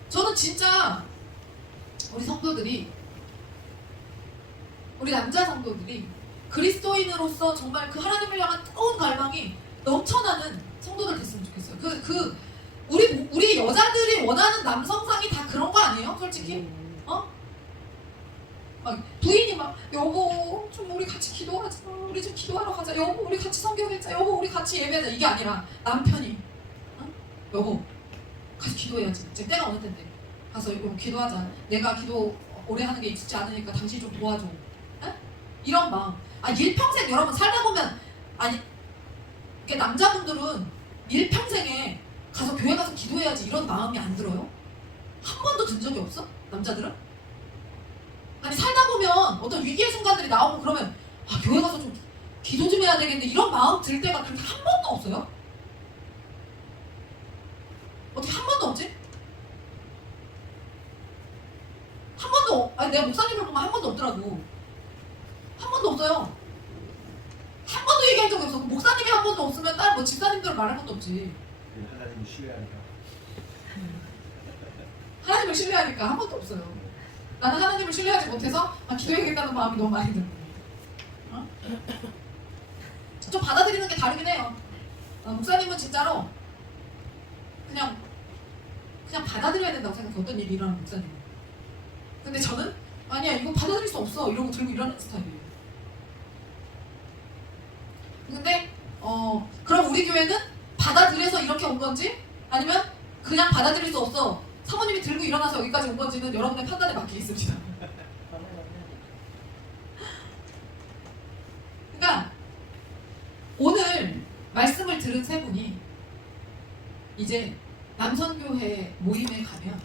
저는 진짜 우리 성도들이, 우리 남자 성도들이 그리스도인으로서 정말 그 하나님을 향한 뜨거운 갈망이 넘쳐나는 성도들 됐으면 좋겠어요. 우리 여자들이 원하는 남성상이 다 그런 거 아니에요? 솔직히? 어? 막 부인이 막, 여보 좀 우리 같이 기도하자, 우리 좀 기도하러 가자, 여보 우리 같이 성경 읽자, 여보 우리 같이 예배하자, 이게 아니라 남편이, 어? 여보 같이 기도해야지, 지금 때가 어느 때인데 가서 여보 기도하자, 내가 기도 오래 하는 게 익숙지 않으니까 당신이 좀 도와줘. 에? 이런 마음. 일평생 여러분 살다 보면, 이렇게 남자분들은 일평생에 가서 교회 가서 기도해야지 이런 마음이 안 들어요? 한 번도 든 적이 없어? 남자들은? 살다 보면 어떤 위기의 순간들이 나오고 그러면, 교회 가서 좀 기도 좀 해야 되겠는데, 이런 마음 들 때가 그렇게 한 번도 없어요? 어떻게 한 번도 없지? 한 번도, 내가 목사님을 보면 한 번도 없더라고. 한 번도 없어요. 한 번도 얘기한 적이 없어. 목사님이 한 번도 없으면 다른 집사님들은 말할 것도 없지. 하나님을 신뢰하니까. 하나님을 신뢰하니까 한 번도 없어요. 나는 하나님을 신뢰하지 못해서 기도해야겠다는 마음이 너무 많이 들어요. 어? 좀 받아들이는 게 다르긴 해요. 목사님은 진짜로 그냥 받아들여야 된다고 생각해. 어떤 일이 일어나는 목사님은. 근데 저는 아니야, 이거 받아들일 수 없어, 이러고 들고 일어나는 스타일이에요. 근데 그럼 우리 교회는 받아들여서 이렇게 온 건지, 아니면 그냥 받아들일 수 없어, 사모님이 들고 일어나서 여기까지 온 건지는 여러분의 판단에 맡겨 있습니다. 그러니까 오늘 말씀을 들은 세 분이 이제 남선교회 모임에 가면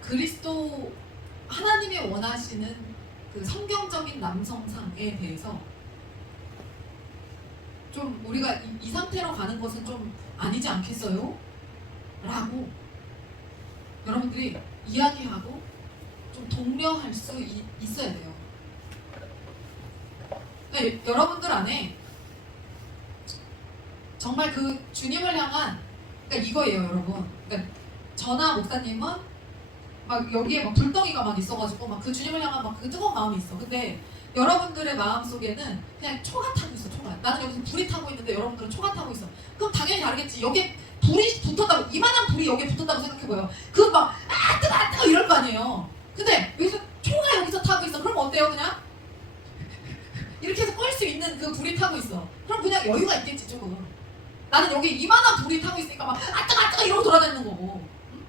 그리스도 하나님이 원하시는 그 성경적인 남성상에 대해서 좀 우리가 이 상태로 가는 것은 좀 아니지 않겠어요? 라고 여러분들이 이야기하고 좀 독려할 수 있어야 돼요. 그러니까 여러분들 안에 정말 그 주님을 향한, 그러니까 이거예요, 여러분. 그러니까 저나 목사님은 막 여기에 막 불덩이가 막 있어가지고 막 그 주님을 향한 막 그 뜨거운 마음이 있어. 근데 여러분들의 마음 속에는 그냥 초가 타고 있어, 초가. 나는 여기서 불이 타고 있는데 여러분들은 초가 타고 있어. 그럼 당연히 다르겠지. 여기에 불이 붙었다고, 이만한 불이 여기에 붙었다고 생각해봐요. 그 막 뜨거 이럴 거 아니에요. 근데 여기서 초가 여기서 타고 있어. 그럼 어때요? 그냥 이렇게 해서 끌 수 있는 그 불이 타고 있어. 그럼 그냥 여유가 있겠지 조금. 나는 여기 이만한 불이 타고 있으니까 막 뜨거 이러고 돌아다니는 거고, 응?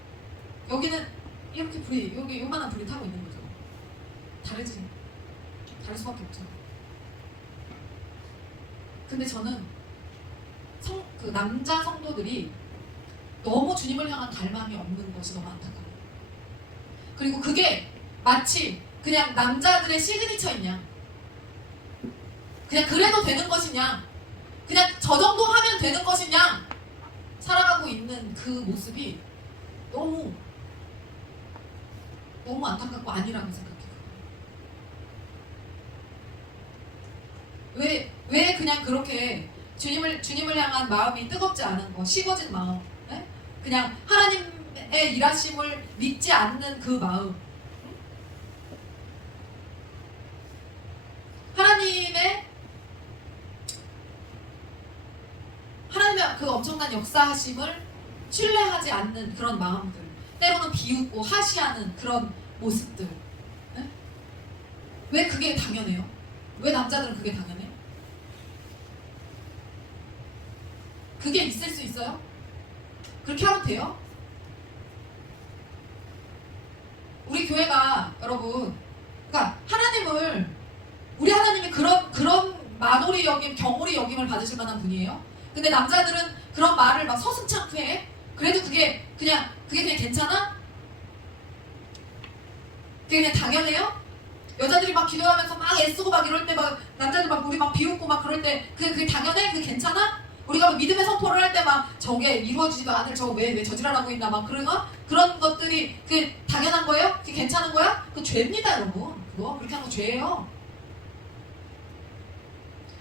여기는 이렇게 불이, 여기 요만한 불이 타고 있는 거죠. 다르지. 다를 수밖에 없죠. 근데 저는 그 남자 성도들이 너무 주님을 향한 갈망이 없는 것이 너무 안타까워요. 그리고 그게 마치 그냥 남자들의 시그니처인 양, 그냥 그래도 되는 것이냐, 그냥 저 정도 하면 되는 것이냐 살아가고 있는 그 모습이 너무 안타깝고 아니라고 생각해요. 왜 그냥 그렇게 주님을 향한 마음이 뜨겁지 않은 거, 식어진 마음, 네? 그냥 하나님의 일하심을 믿지 않는 그 마음, 하나님의 그 엄청난 역사하심을 신뢰하지 않는 그런 마음들, 때로는 비웃고 하시하는 그런 모습들, 네? 왜 그게 당연해요? 왜 남자들은 그게 당연해? 그게 있을 수 있어요? 그렇게 하면 돼요? 우리 교회가 여러분, 그러니까 하나님을, 우리 하나님이 그런 만홀히 여김, 경홀히 여김을 받으실 만한 분이에요. 근데 남자들은 그런 말을 막 서슴지 않게 해. 그래도 그게 그냥 괜찮아? 그게 그냥 당연해요? 여자들이 막 기도하면서 막 애쓰고 막 이럴 때 막 남자들 막 우리 막 비웃고 막 그럴 때 그게 당연해? 그게 괜찮아? 우리가 막 믿음의 선포를 할 때 막 저게 이루어지지도 않을 저거 왜 저지랄하고 있나 막 그런 것들이 그게 당연한 거예요? 그게 괜찮은 거야? 그거 죄입니다 여러분. 그거 그렇게 하는 거 죄예요.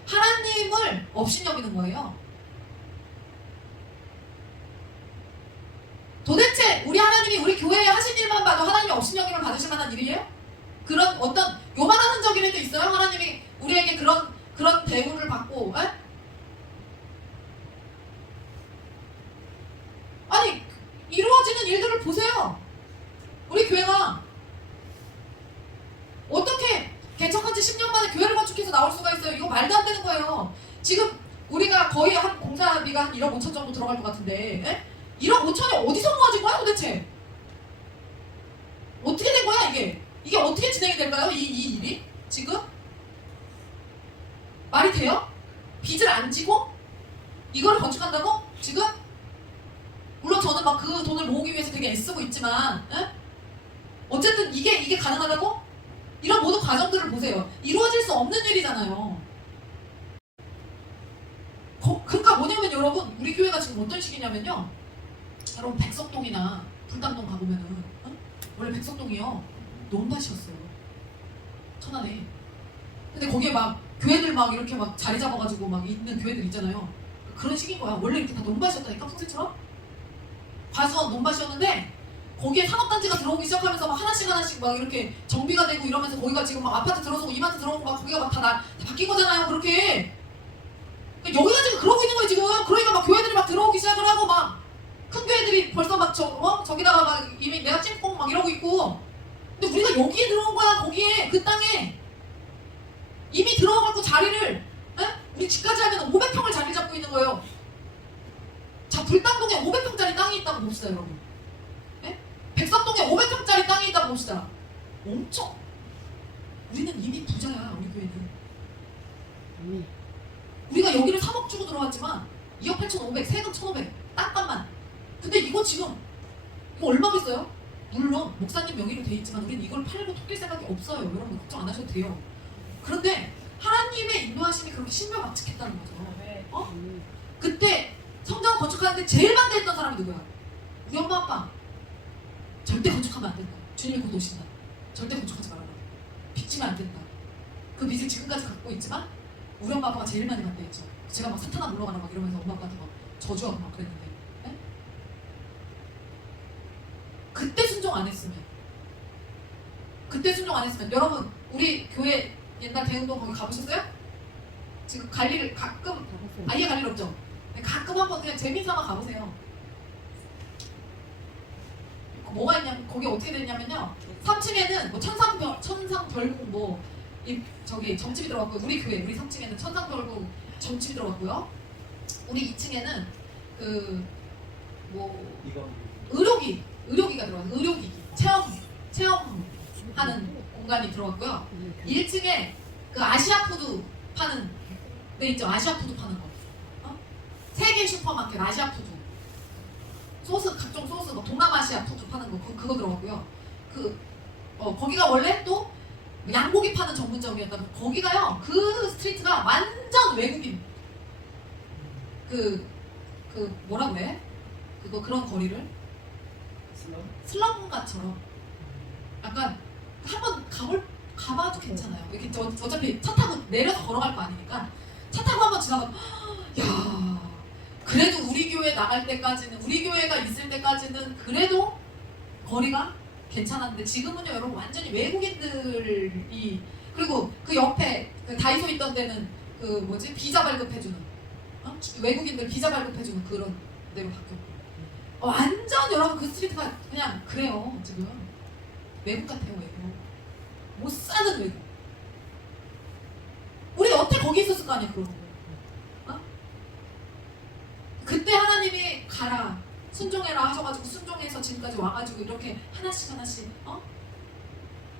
하나님을 업신여기는 거예요. 도대체 우리 하나님이 우리 교회에 하신 일만 봐도 하나님이 업신여김을 받으실 만한 일이에요? 그런 어떤 요만한 흔적이라도 있어요? 하나님이 우리에게 그런 대우를 받고, 에? 아니 이루어지는 일들을 보세요. 우리 교회가 어떻게 개척한 지 10년 만에 교회를 건축해서 나올 수가 있어요? 이거 말도 안 되는 거예요. 지금 우리가 거의 한 공사비가 한 1억 5천 정도 들어갈 것 같은데, 에? 1억 5천이 어디서 모아진 거야 도대체? 어떻게 된 거야 이게? 이게 어떻게 진행이 될까요? 이 일이? 지금? 말이 돼요? 빚을 안 지고? 이걸 건축한다고? 지금? 물론 저는 막 그 돈을 모으기 위해서 되게 애쓰고 있지만, 에? 어쨌든 이게 가능하다고? 이런 모든 과정들을 보세요. 이루어질 수 없는 일이잖아요. 그러니까 뭐냐면 여러분, 우리 교회가 지금 어떤 식이냐면요. 여러분 백석동이나 불담동 가보면은 원래 백석동이요 논밭이었어요. 천안에. 근데 거기에 막 교회들 막 이렇게 막 자리 잡아가지고 막 있는 교회들 있잖아요. 그런 식인 거야. 원래 이렇게 다 논밭이었다니까 풍세처럼. 가서 논밭이었는데 거기에 산업단지가 들어오기 시작하면서 막 하나씩 막 이렇게 정비가 되고 이러면서 거기가 지금 막 아파트 들어서고 이마트 들어오고 막 거기가 막 다 바뀐 거잖아요. 그렇게. 여기가 지금 그러고 있는 거예요 지금. 그러니까 막 교회들이 막 들어오기 시작을 하고 막 큰 교회들이 벌써 막 저기다가 막 이미 내가 찐뽕 막 이러고 있고. 근데 우리가 여기에 들어온 거야. 거기에 그 땅에 이미 들어가고 자리를, 에? 우리 집까지 하면 500평을 자리 잡고 있는 거예요. 자, 불담동에 500평짜리 땅이 있다고 봅시다 여러분. 에? 백석동에 500평짜리 땅이 있다고 봅시다. 엄청. 우리는 이미 부자야. 우리 교회는. 우리가 여기를 3억 주고 들어왔지만 2억 8,500, 세금 1,500 땅값만. 근데 이거 지금 이거 얼마겠어요? 물론 목사님 명의로 돼 있지만 우리는 이걸 팔고 토낄 생각이 없어요. 여러분 걱정 안 하셔도 돼요. 그런데 하나님의 인도하심이 그렇게 신묘막측했다는 거죠. 어? 그때 성전 건축하는데 제일 반대했던 사람이 누구야? 우리 엄마 아빠. 절대 건축하면 안 된다. 주님이 곧 오신다. 절대 건축하지 말아라. 빚지면 안 된다. 그 빚을 지금까지 갖고 있지만 우리 엄마 아빠가 제일 많이 반대했죠. 제가 막 사탄아 물러가라 막 이러면서 엄마 아빠한테 막 저주하고 막 그랬는데, 네? 그때 순종 안 했으면 여러분 우리 교회 옛날 대흥동 거기 가보셨어요? 지금 갈 일을 가끔 아예 갈 일 없죠? 가끔 한번 그냥 재미삼아 가보세요. 뭐가 있냐면 거기 어떻게 됐냐면요. 3층에는 뭐 천상별국 뭐 저기 점집이 들어갔고요. 우리 교회 우리 3층에는 천상별국 점집이 들어갔고요. 우리 2층에는 그 뭐 의료기가 들어갔어요. 의료기기 체험하는 공간이 들어갔고요. 1층에 그 아시아푸드 파는 데 있죠. 아시아푸드 파는 거. 세계 슈퍼마켓 아시아푸드 소스 각종 소스 뭐 동남아시아 푸드 파는 거 그거 들어갔고요. 거기가 원래 또 양고기 파는 전문점이었다. 거기가요 그 스트리트가 완전 외국인 그 뭐라고 해? 그런 거리를 슬럼가처럼 약간 한번 가봐도 괜찮아요. 이렇게 어차피 차 타고 내려서 걸어갈 거 아니니까 차 타고 한번 지나가. 야, 그래도 우리 교회 나갈 때까지는 우리 교회가 있을 때까지는 그래도 거리가 괜찮았는데 지금은요 여러분 완전히 외국인들이 그리고 그 옆에 그 다이소 있던 데는 그 뭐지 비자 발급해주는 외국인들 비자 발급해주는 그런 데로 바뀌었고 완전 여러분 그 스트리트가 그냥 그래요. 지금 외국 같아요. 외국 못 사는 외국. 거기 있었을 거 아니야 그러고. 어? 그때 하나님이 가라 순종해라 하셔가지고 순종해서 지금까지 와가지고 이렇게 하나씩 하나씩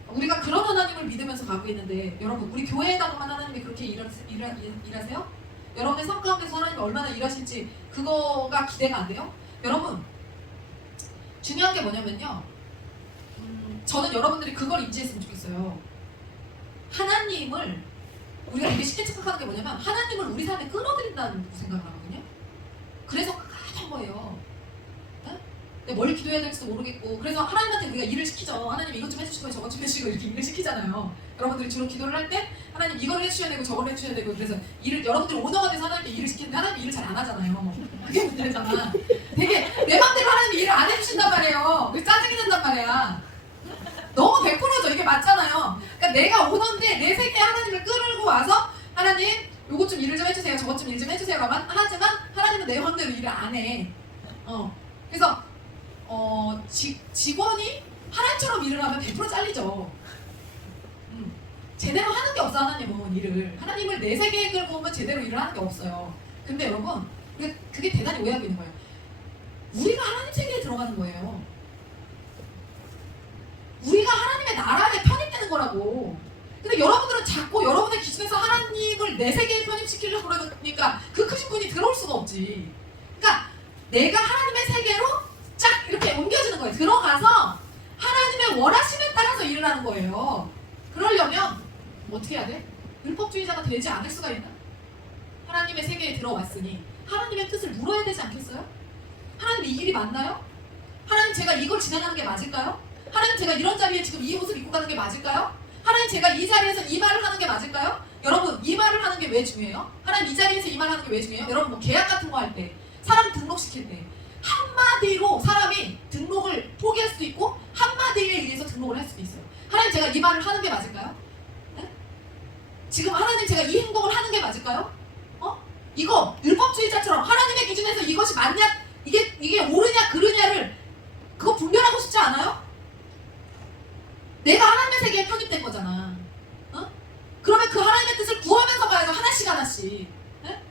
우리가 그런 하나님을 믿으면서 가고 있는데 여러분 우리 교회에다가만 하나님이 그렇게 일하세요? 여러분의 삶 가운데서 하나님이 얼마나 일하실지 그거가 기대가 안 돼요? 여러분 중요한 게 뭐냐면요 저는 여러분들이 그걸 인지했으면 좋겠어요. 하나님을 우리가 되게 쉽게 착각하는 게 뭐냐면 하나님을 우리 삶에 끌어들인다는 생각을 하거든요. 그래서 한 거예요. 네? 뭘 기도해야 될지도 모르겠고 그래서 하나님한테 우리가 일을 시키죠. 하나님 이것 좀 해주시고 저것 좀 해주시고 이렇게 일을 시키잖아요. 여러분들이 주로 기도를 할 때 하나님 이걸 해주셔야 되고 저걸 해주셔야 되고 그래서 일을 여러분들이 오너가 돼서 하나님께 일을 시키는데 하나님이 일을 잘 안 하잖아요. 그게 문제잖아. 되게 내 맘대로 하나님이 일을 안 해주신단 말이에요. 그래서 짜증이 난단 말이야. 너무 100%죠. 이게 맞잖아요. 그러니까 내가 오너인데 내 세계에 하나님을 끌고 와서 하나님 요것 좀 일을 좀 해주세요. 저것 좀 일 좀 해주세요. 라만 하지만 하나님은 내 맘대로 일을 안 해. 그래서 직원이 하나님처럼 일을 하면 100% 잘리죠. 제대로 하는 게 없어 하나님은 일을. 하나님을 내 세계에 끌고 오면 제대로 일을 하는 게 없어요. 근데 여러분 그게 대단히 오해하고 있는 거예요. 우리가 하나님 세계에 들어가는 거예요. 우리가 하나님의 나라에 편입되는 거라고. 근데 여러분들은 자꾸 여러분의 기준에서 하나님을 내 세계에 편입시키려고 그러니까 그 크신 분이 들어올 수가 없지. 그러니까 내가 하나님의 세계로 쫙 이렇게 옮겨지는 거예요. 들어가서 하나님의 원하심에 따라서 일을 하는 거예요. 그러려면 어떻게 해야 돼? 율법주의자가 되지 않을 수가 있나? 하나님의 세계에 들어왔으니 하나님의 뜻을 물어야 되지 않겠어요? 하나님 이 길이 맞나요? 하나님 제가 이걸 진행하는 게 맞을까요? 하나님 제가 이런 자리에 지금 이 옷을 입고 가는 게 맞을까요? 하나님 제가 이 자리에서 이 말을 하는 게 맞을까요? 여러분 이 말을 하는 게 왜 중요해요? 하나님 이 자리에서 이 말을 하는 게 왜 중요해요? 여러분 뭐 계약 같은 거 할 때 사람 등록시킬 때 한마디로 사람이 등록을 포기할 수도 있고 한마디에 의해서 등록을 할 수도 있어요. 하나님 제가 이 말을 하는 게 맞을까요? 네? 지금 하나님 제가 이 행동을 하는 게 맞을까요? 이거 율법주의자처럼 하나님의 기준에서 이것이 맞냐 이게 옳으냐 그르냐를 그거 분별하고 싶지 않아요? 내가 하나님의 세계에 편입된 거잖아. 그러면 그 하나님의 뜻을 구하면서 가야죠. 하나씩 하나씩. 네?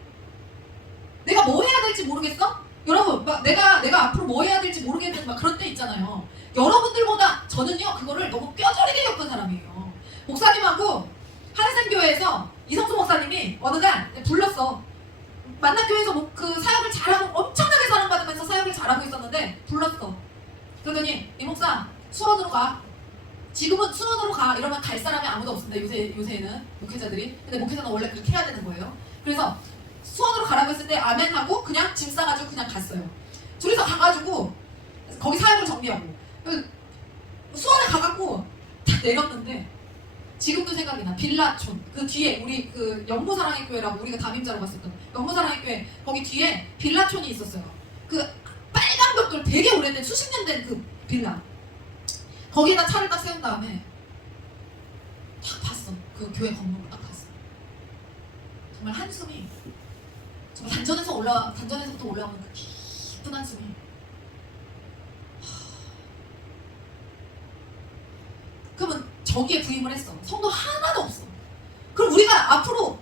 내가 뭐 해야 될지 모르겠어? 여러분 막 내가 앞으로 뭐 해야 될지 모르겠는 막 그런 때 있잖아요. 여러분들보다 저는요 그거를 너무 뼈저리게 겪은 사람이에요. 목사님하고 하늘샘교회에서 이성수 목사님이 어느 날 불렀어. 만남교회에서 그 사역을 잘하고 엄청나게 사랑받으면서 사역을 잘하고 있었는데 불렀어. 그러더니 이 목사 수원으로 가. 지금은 수원으로 가. 이러면 갈 사람이 아무도 없습니다. 요새는 목회자들이. 근데 목회자는 원래 그렇게 해야 되는 거예요. 그래서 수원으로 가라고 했을 때 아멘 하고 그냥 짐 싸가지고 그냥 갔어요. 둘이서 가가지고 거기 사역을 정리하고 수원에 가갖고 딱 내렸는데 지금도 생각이 나. 빌라촌 그 뒤에 우리 그 영모사랑의 교회라고 우리가 담임자로 갔었던 영모사랑의 교회 거기 뒤에 빌라촌이 있었어요. 그 빨간 벽돌 되게 오래된 수십 년 된 그 빌라 거기에다 차를 딱 세운 다음에 딱 봤어. 그 교회 건물을 딱 봤어. 정말 한숨이 정말 단전에서부터 올라오는 그 깊은 한숨이 그러면 저기에 부임을 했어. 성도 하나도 없어. 그럼 우리가 앞으로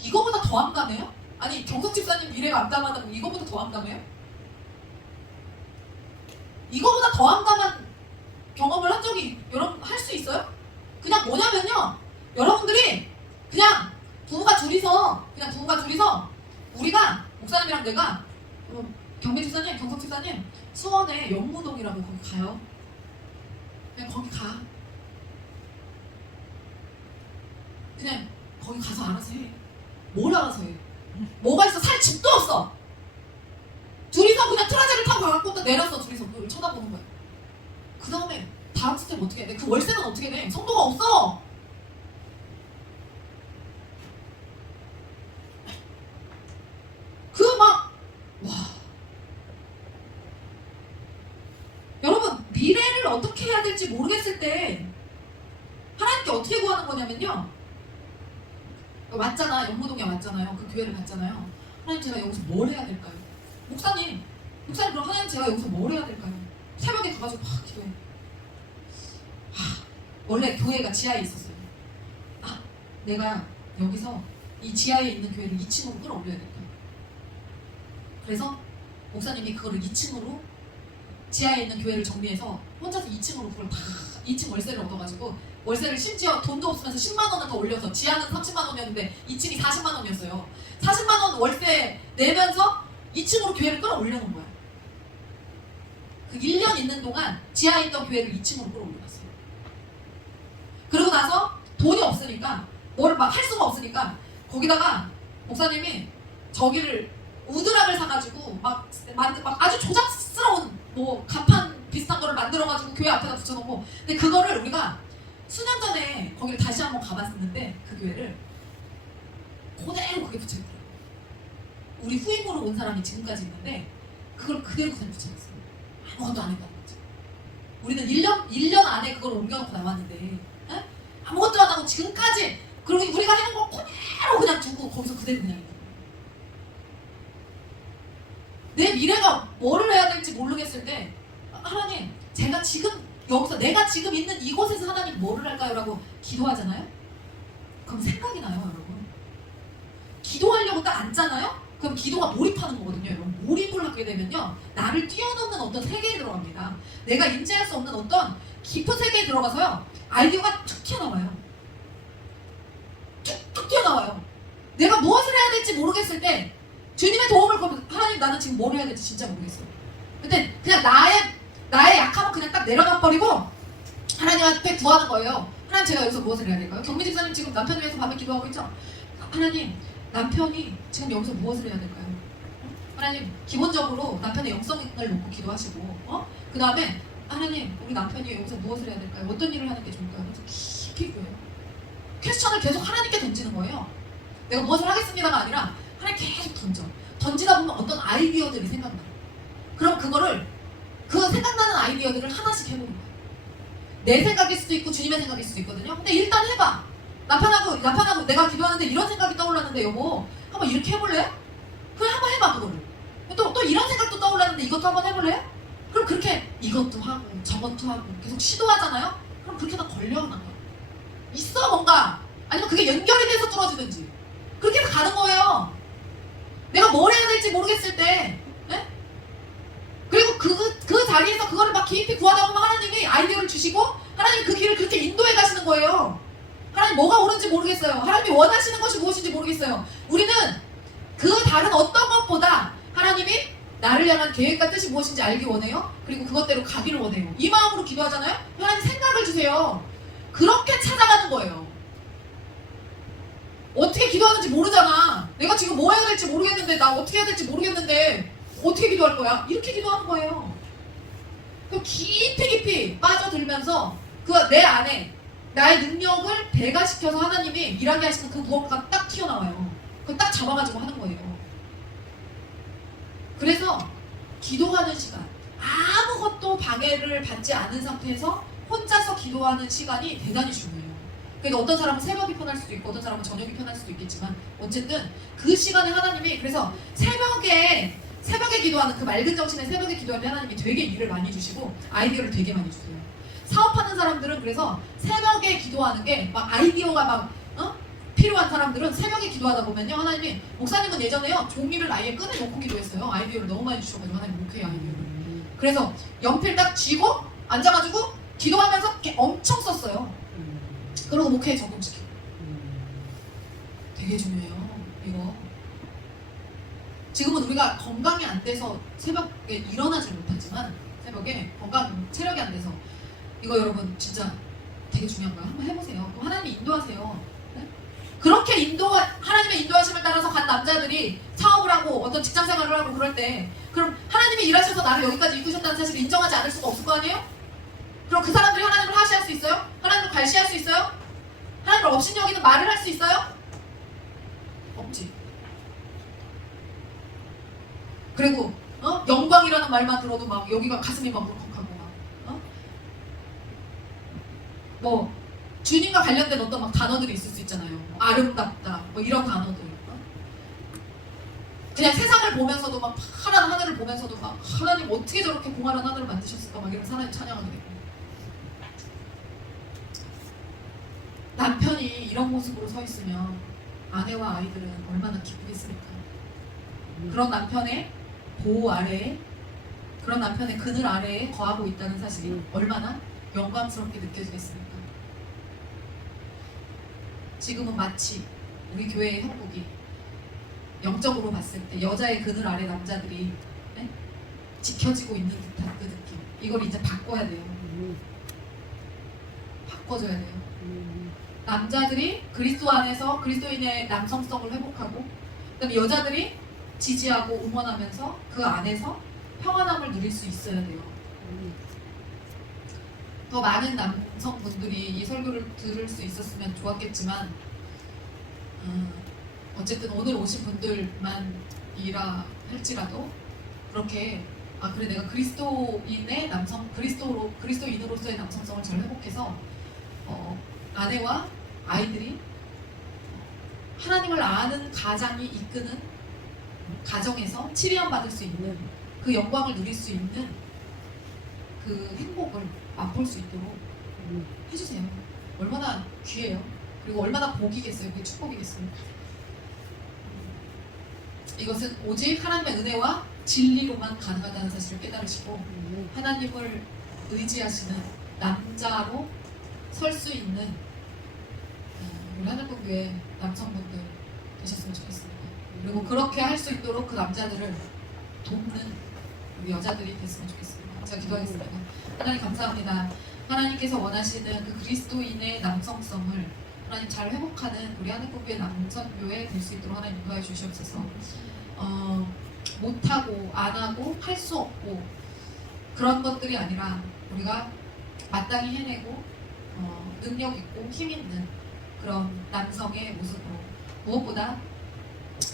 이거보다 더 암담해요? 아니 경석 집사님 미래가 암담하다고 이거보다 더 암담해요? 이거보다 더 암담한 경험을 한 적이 여러분 할 수 있어요? 그냥 뭐냐면요 여러분들이 그냥 부부가 둘이서 우리가 목사님이랑 내가 경배 집사님 경석 집사님 수원에 영무동이라고 거기 가요. 그냥 거기 가. 그냥 거기 가서 알아서 해. 뭘 알아서 해. 뭐가 있어. 살 집도 없어. 둘이서 그냥 트라지를 타고 가갖고 또 내렸어. 둘이서 그걸 쳐다보는 거야. 그 다음에 다음 스텝 어떻게 해? 그 월세는 어떻게 돼? 성도가 없어. 그 막 와. 여러분 미래를 어떻게 해야 될지 모르겠을 때 하나님께 어떻게 구하는 거냐면요. 왔잖아. 영무동에 왔잖아요. 그 교회를 갔잖아요. 하나님 제가 여기서 뭘 해야 될까요? 목사님 그럼 하나님 제가 여기서 뭘 해야 될까요? 새벽에 가가지고 막 기도해. 원래 교회가 지하에 있었어요. 내가 여기서 이 지하에 있는 교회를 2층으로 끌어올려야 된다. 그래서 목사님이 그거를 2층으로 지하에 있는 교회를 정리해서 혼자서 2층으로 그걸 다 2층 월세를 얻어가지고 월세를 심지어 돈도 없으면서 10만 원을 더 올려서 지하는 30만 원이었는데 2층이 40만 원이었어요. 40만 원 월세 내면서 2층으로 교회를 끌어올려놓은 거야. 그 1년 있는 동안 지하에 있던 교회를 2층으로 끌어올려놨어요. 그러고 나서 돈이 없으니까 뭐를 막 할 수가 없으니까 거기다가 목사님이 저기를 우드락을 사가지고 막 아주 조잡스러운 뭐 간판 비슷한 거를 만들어가지고 교회 앞에다 붙여놓고, 근데 그거를 우리가 수년 전에 거기를 다시 한번 가봤었는데 그 교회를 그대로 그게 붙여있더라고요. 우리 후임으로 온 사람이 지금까지 있는데 그걸 그대로 그냥 붙여놨어요. 아무것도 안 했다는 거죠. 우리는 1년 안에 그걸 옮겨놓고 나왔는데 에? 아무것도 안 하고 지금까지, 그리고 우리가 하는 걸 그대로 그냥 두고 거기서 그대로 그냥 있는 거예요. 내 미래가 뭐를 해야 될지 모르겠을 때 하나님, 제가 지금 여기서 내가 지금 있는 이곳에서 하나님 뭐를 할까요? 라고 기도하잖아요. 그럼 생각이 나요, 여러분. 기도하려고 딱 앉잖아요? 그럼 기도가 몰입하는 거거든요. 여러분, 몰입을 하게 되면요, 나를 뛰어넘는 어떤 세계에 들어갑니다. 내가 인지할 수 없는 어떤 깊은 세계에 들어가서요, 아이디어가 툭 튀어나와요. 툭툭 튀어나와요. 내가 무엇을 해야 될지 모르겠을 때 주님의 도움을 구하면, 하나님, 나는 지금 뭘 해야 될지 진짜 모르겠어요. 근데 그냥 나의 약함은 그냥 딱 내려가 버리고 하나님한테 구하는 거예요. 하나님, 제가 여기서 무엇을 해야 될까요? 경미 집사님 지금 남편 위해서 밤에 기도하고 있죠? 하나님, 남편이 지금 여기서 무엇을 해야 될까요? 하나님, 기본적으로 남편의 영성을 놓고 기도하시고, 그 다음에 하나님, 우리 남편이 여기서 무엇을 해야 될까요? 어떤 일을 하는 게 좋을까요? 그래서 깊이 구해요. 퀘스천을 계속 하나님께 던지는 거예요. 내가 무엇을 하겠습니다가 아니라 하나님 계속 던지다 보면 어떤 아이디어들이 생각나요. 그럼 그거를, 그 생각나는 아이디어들을 하나씩 해보는 거예요. 내 생각일 수도 있고 주님의 생각일 수도 있거든요. 근데 일단 해봐. 남편하고 내가 기도하는데 이런 생각이 떠올랐는데 여보, 한번 이렇게 해볼래? 그냥 한번 해봐, 그거를. 또 이런 생각도 떠올랐는데 이것도 한번 해볼래? 그럼 그렇게 이것도 하고 저것도 하고 계속 시도하잖아요? 그럼 그렇게 다 걸려오는 거예요. 있어, 뭔가. 아니면 그게 연결이 돼서 뚫어지든지. 그렇게 해서 가는 거예요. 내가 뭘 해야 될지 모르겠을 때, 네? 그리고 그 자리에서 그거를 막 깊이 구하다 보면 하나님이 아이디어를 주시고 하나님이 그 길을 그렇게 인도해 가시는 거예요. 하나님, 뭐가 옳은지 모르겠어요. 하나님이 원하시는 것이 무엇인지 모르겠어요. 우리는 그 다른 어떤 것보다 하나님이 나를 향한 계획과 뜻이 무엇인지 알기 원해요. 그리고 그것대로 가기를 원해요. 이 마음으로 기도하잖아요. 하나님, 생각을 주세요. 그렇게 찾아가는 거예요. 어떻게 기도하는지 모르잖아. 내가 지금 뭐 해야 될지 모르겠는데, 나 어떻게 해야 될지 모르겠는데 어떻게 기도할 거야? 이렇게 기도하는 거예요. 깊이 빠져들면서 그 내 안에 나의 능력을 배가시켜서 하나님이 일하게 하시는 그 무언가가 딱 튀어나와요. 그걸 딱 잡아가지고 하는 거예요. 그래서 기도하는 시간, 아무것도 방해를 받지 않은 상태에서 혼자서 기도하는 시간이 대단히 중요해요. 그러니까 어떤 사람은 새벽이 편할 수도 있고 어떤 사람은 저녁이 편할 수도 있겠지만 어쨌든 그 시간에 하나님이, 그래서 새벽에 기도하는, 그 맑은 정신에 새벽에 기도할 때 하나님이 되게 일을 많이 주시고 아이디어를 되게 많이 주세요. 사업하는 사람들은 그래서 새벽에 기도하는 게 막 아이디어가 막 필요한 사람들은 새벽에 기도하다 보면요, 하나님이, 목사님은 예전에요 종이를 아예 꺼내놓고 기도했어요. 아이디어를 너무 많이 주셔가지고 하나님 목회의 아이디어를. 그래서 연필 딱 쥐고 앉아가지고 기도하면서 이렇게 엄청 썼어요. 그리고 목회에 적응시키고. 되게 중요해요, 이거. 지금은 우리가 건강이 안 돼서 새벽에 일어나질 못하지만, 새벽에 체력이 안 돼서, 이거 여러분 진짜 되게 중요한 거예요. 한번 해보세요. 그럼 하나님이 인도하세요. 네? 그렇게 하나님의 인도하심을 따라서 간 남자들이 사업을 하고 어떤 직장 생활을 하고 그럴 때, 그럼 하나님이 일하셔서 나를 여기까지 이끄셨다는 사실을 인정하지 않을 수가 없을 거 아니에요? 그럼 그 사람들이 하나님을 하시할 수 있어요? 하나님을 갈시할 수 있어요? 하나님을 업신여기는 말을 할 수 있어요? 없지. 그리고 영광이라는 말만 들어도 막 여기가 가슴이 막 울컥하고 막 뭐 주님과 관련된 어떤 막 단어들이 있을 수 있잖아요. 뭐 아름답다, 뭐 이런 단어들. 그냥 세상을 보면서도 막 파란 하늘을 보면서도 막 하나님 어떻게 저렇게 공활한 하늘을 만드셨을까 막 이런 하나님 찬양하게 되고, 남편이 이런 모습으로 서 있으면 아내와 아이들은 얼마나 기쁘겠습니까? 그런 남편의 보호 아래에, 그런 남편의 그늘 아래에 거하고 있다는 사실이 얼마나 영광스럽게 느껴지겠습니까? 지금은 마치 우리 교회의 형국이 영적으로 봤을 때 여자의 그늘 아래 남자들이 네? 지켜지고 있는 듯한 그 느낌, 이걸 이제 바꿔야 돼요. 바꿔줘야 돼요. 남자들이 그리스도 안에서 그리스도인의 남성성을 회복하고, 그다음에 여자들이 지지하고 응원하면서 그 안에서 평안함을 누릴 수 있어야 돼요. 더 많은 남성분들이 이 설교를 들을 수 있었으면 좋았겠지만 어쨌든 오늘 오신 분들만이라 할지라도 그렇게 그래, 내가 그리스도인의 남성, 그리스도인으로서의 남성성을 잘 회복해서 아내와 아이들이 하나님을 아는 가장이 이끄는 가정에서 치리함 받을 수 있는, 그 영광을 누릴 수 있는 그 행복을 맛볼 수 있도록 해주세요. 얼마나 귀해요. 그리고 얼마나 복이겠어요. 그게 축복이겠어요. 이것은 오직 하나님의 은혜와 진리로만 가능하다는 사실을 깨달으시고 하나님을 의지하시는 남자로 설 수 있는 우리 하늘국교회 남성분들 되셨으면 좋겠습니다. 그리고 그렇게 할 수 있도록 그 남자들을 돕는 우리 여자들이 됐으면 좋겠습니다. 제가 기도하겠습니다. 하나님 감사합니다. 하나님께서 원하시는 그 그리스도인의 남성성을 하나님 잘 회복하는 우리 하늘국교회 남성교회 될 수 있도록 하나님 인도해 주시옵소서. 못하고 안하고 할 수 없고 그런 것들이 아니라 우리가 마땅히 해내고 능력 있고 힘 있는 그런 남성의 모습으로, 무엇보다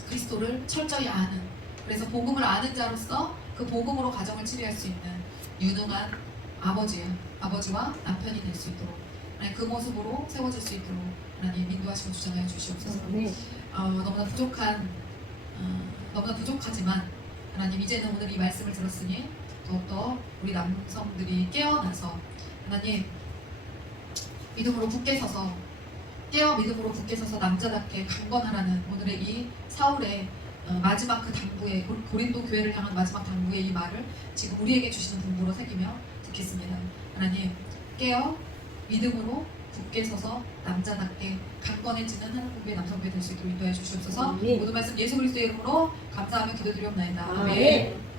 그리스도를 철저히 아는, 그래서 복음을 아는 자로서 그 복음으로 가정을 치리할 수 있는 유능한 아버지와 남편이 될 수 있도록 하나님 그 모습으로 세워질 수 있도록 하나님 인도하시고 주장하여 주시옵소서. 너무나 부족하지만 하나님 이제는 오늘 이 말씀을 들었으니 더욱더 우리 남성들이 깨어나서 하나님 믿음으로 굳게 서서 믿음으로 굳게 서서 남자답게 강건하라는 오늘의 이 사울의 마지막 그 당부의, 고린도 교회를 향한 마지막 당부의 이 말을 지금 우리에게 주시는 분부로 새기며 듣겠습니다. 하나님 깨어 믿음으로 굳게 서서 남자답게 강건해지는 하늘국교회 남성교회 될 수 있도록 인도해 주시옵소서. 모든 말씀 예수 그리스도의 이름으로 감사하며 기도드리옵나이다. 아멘.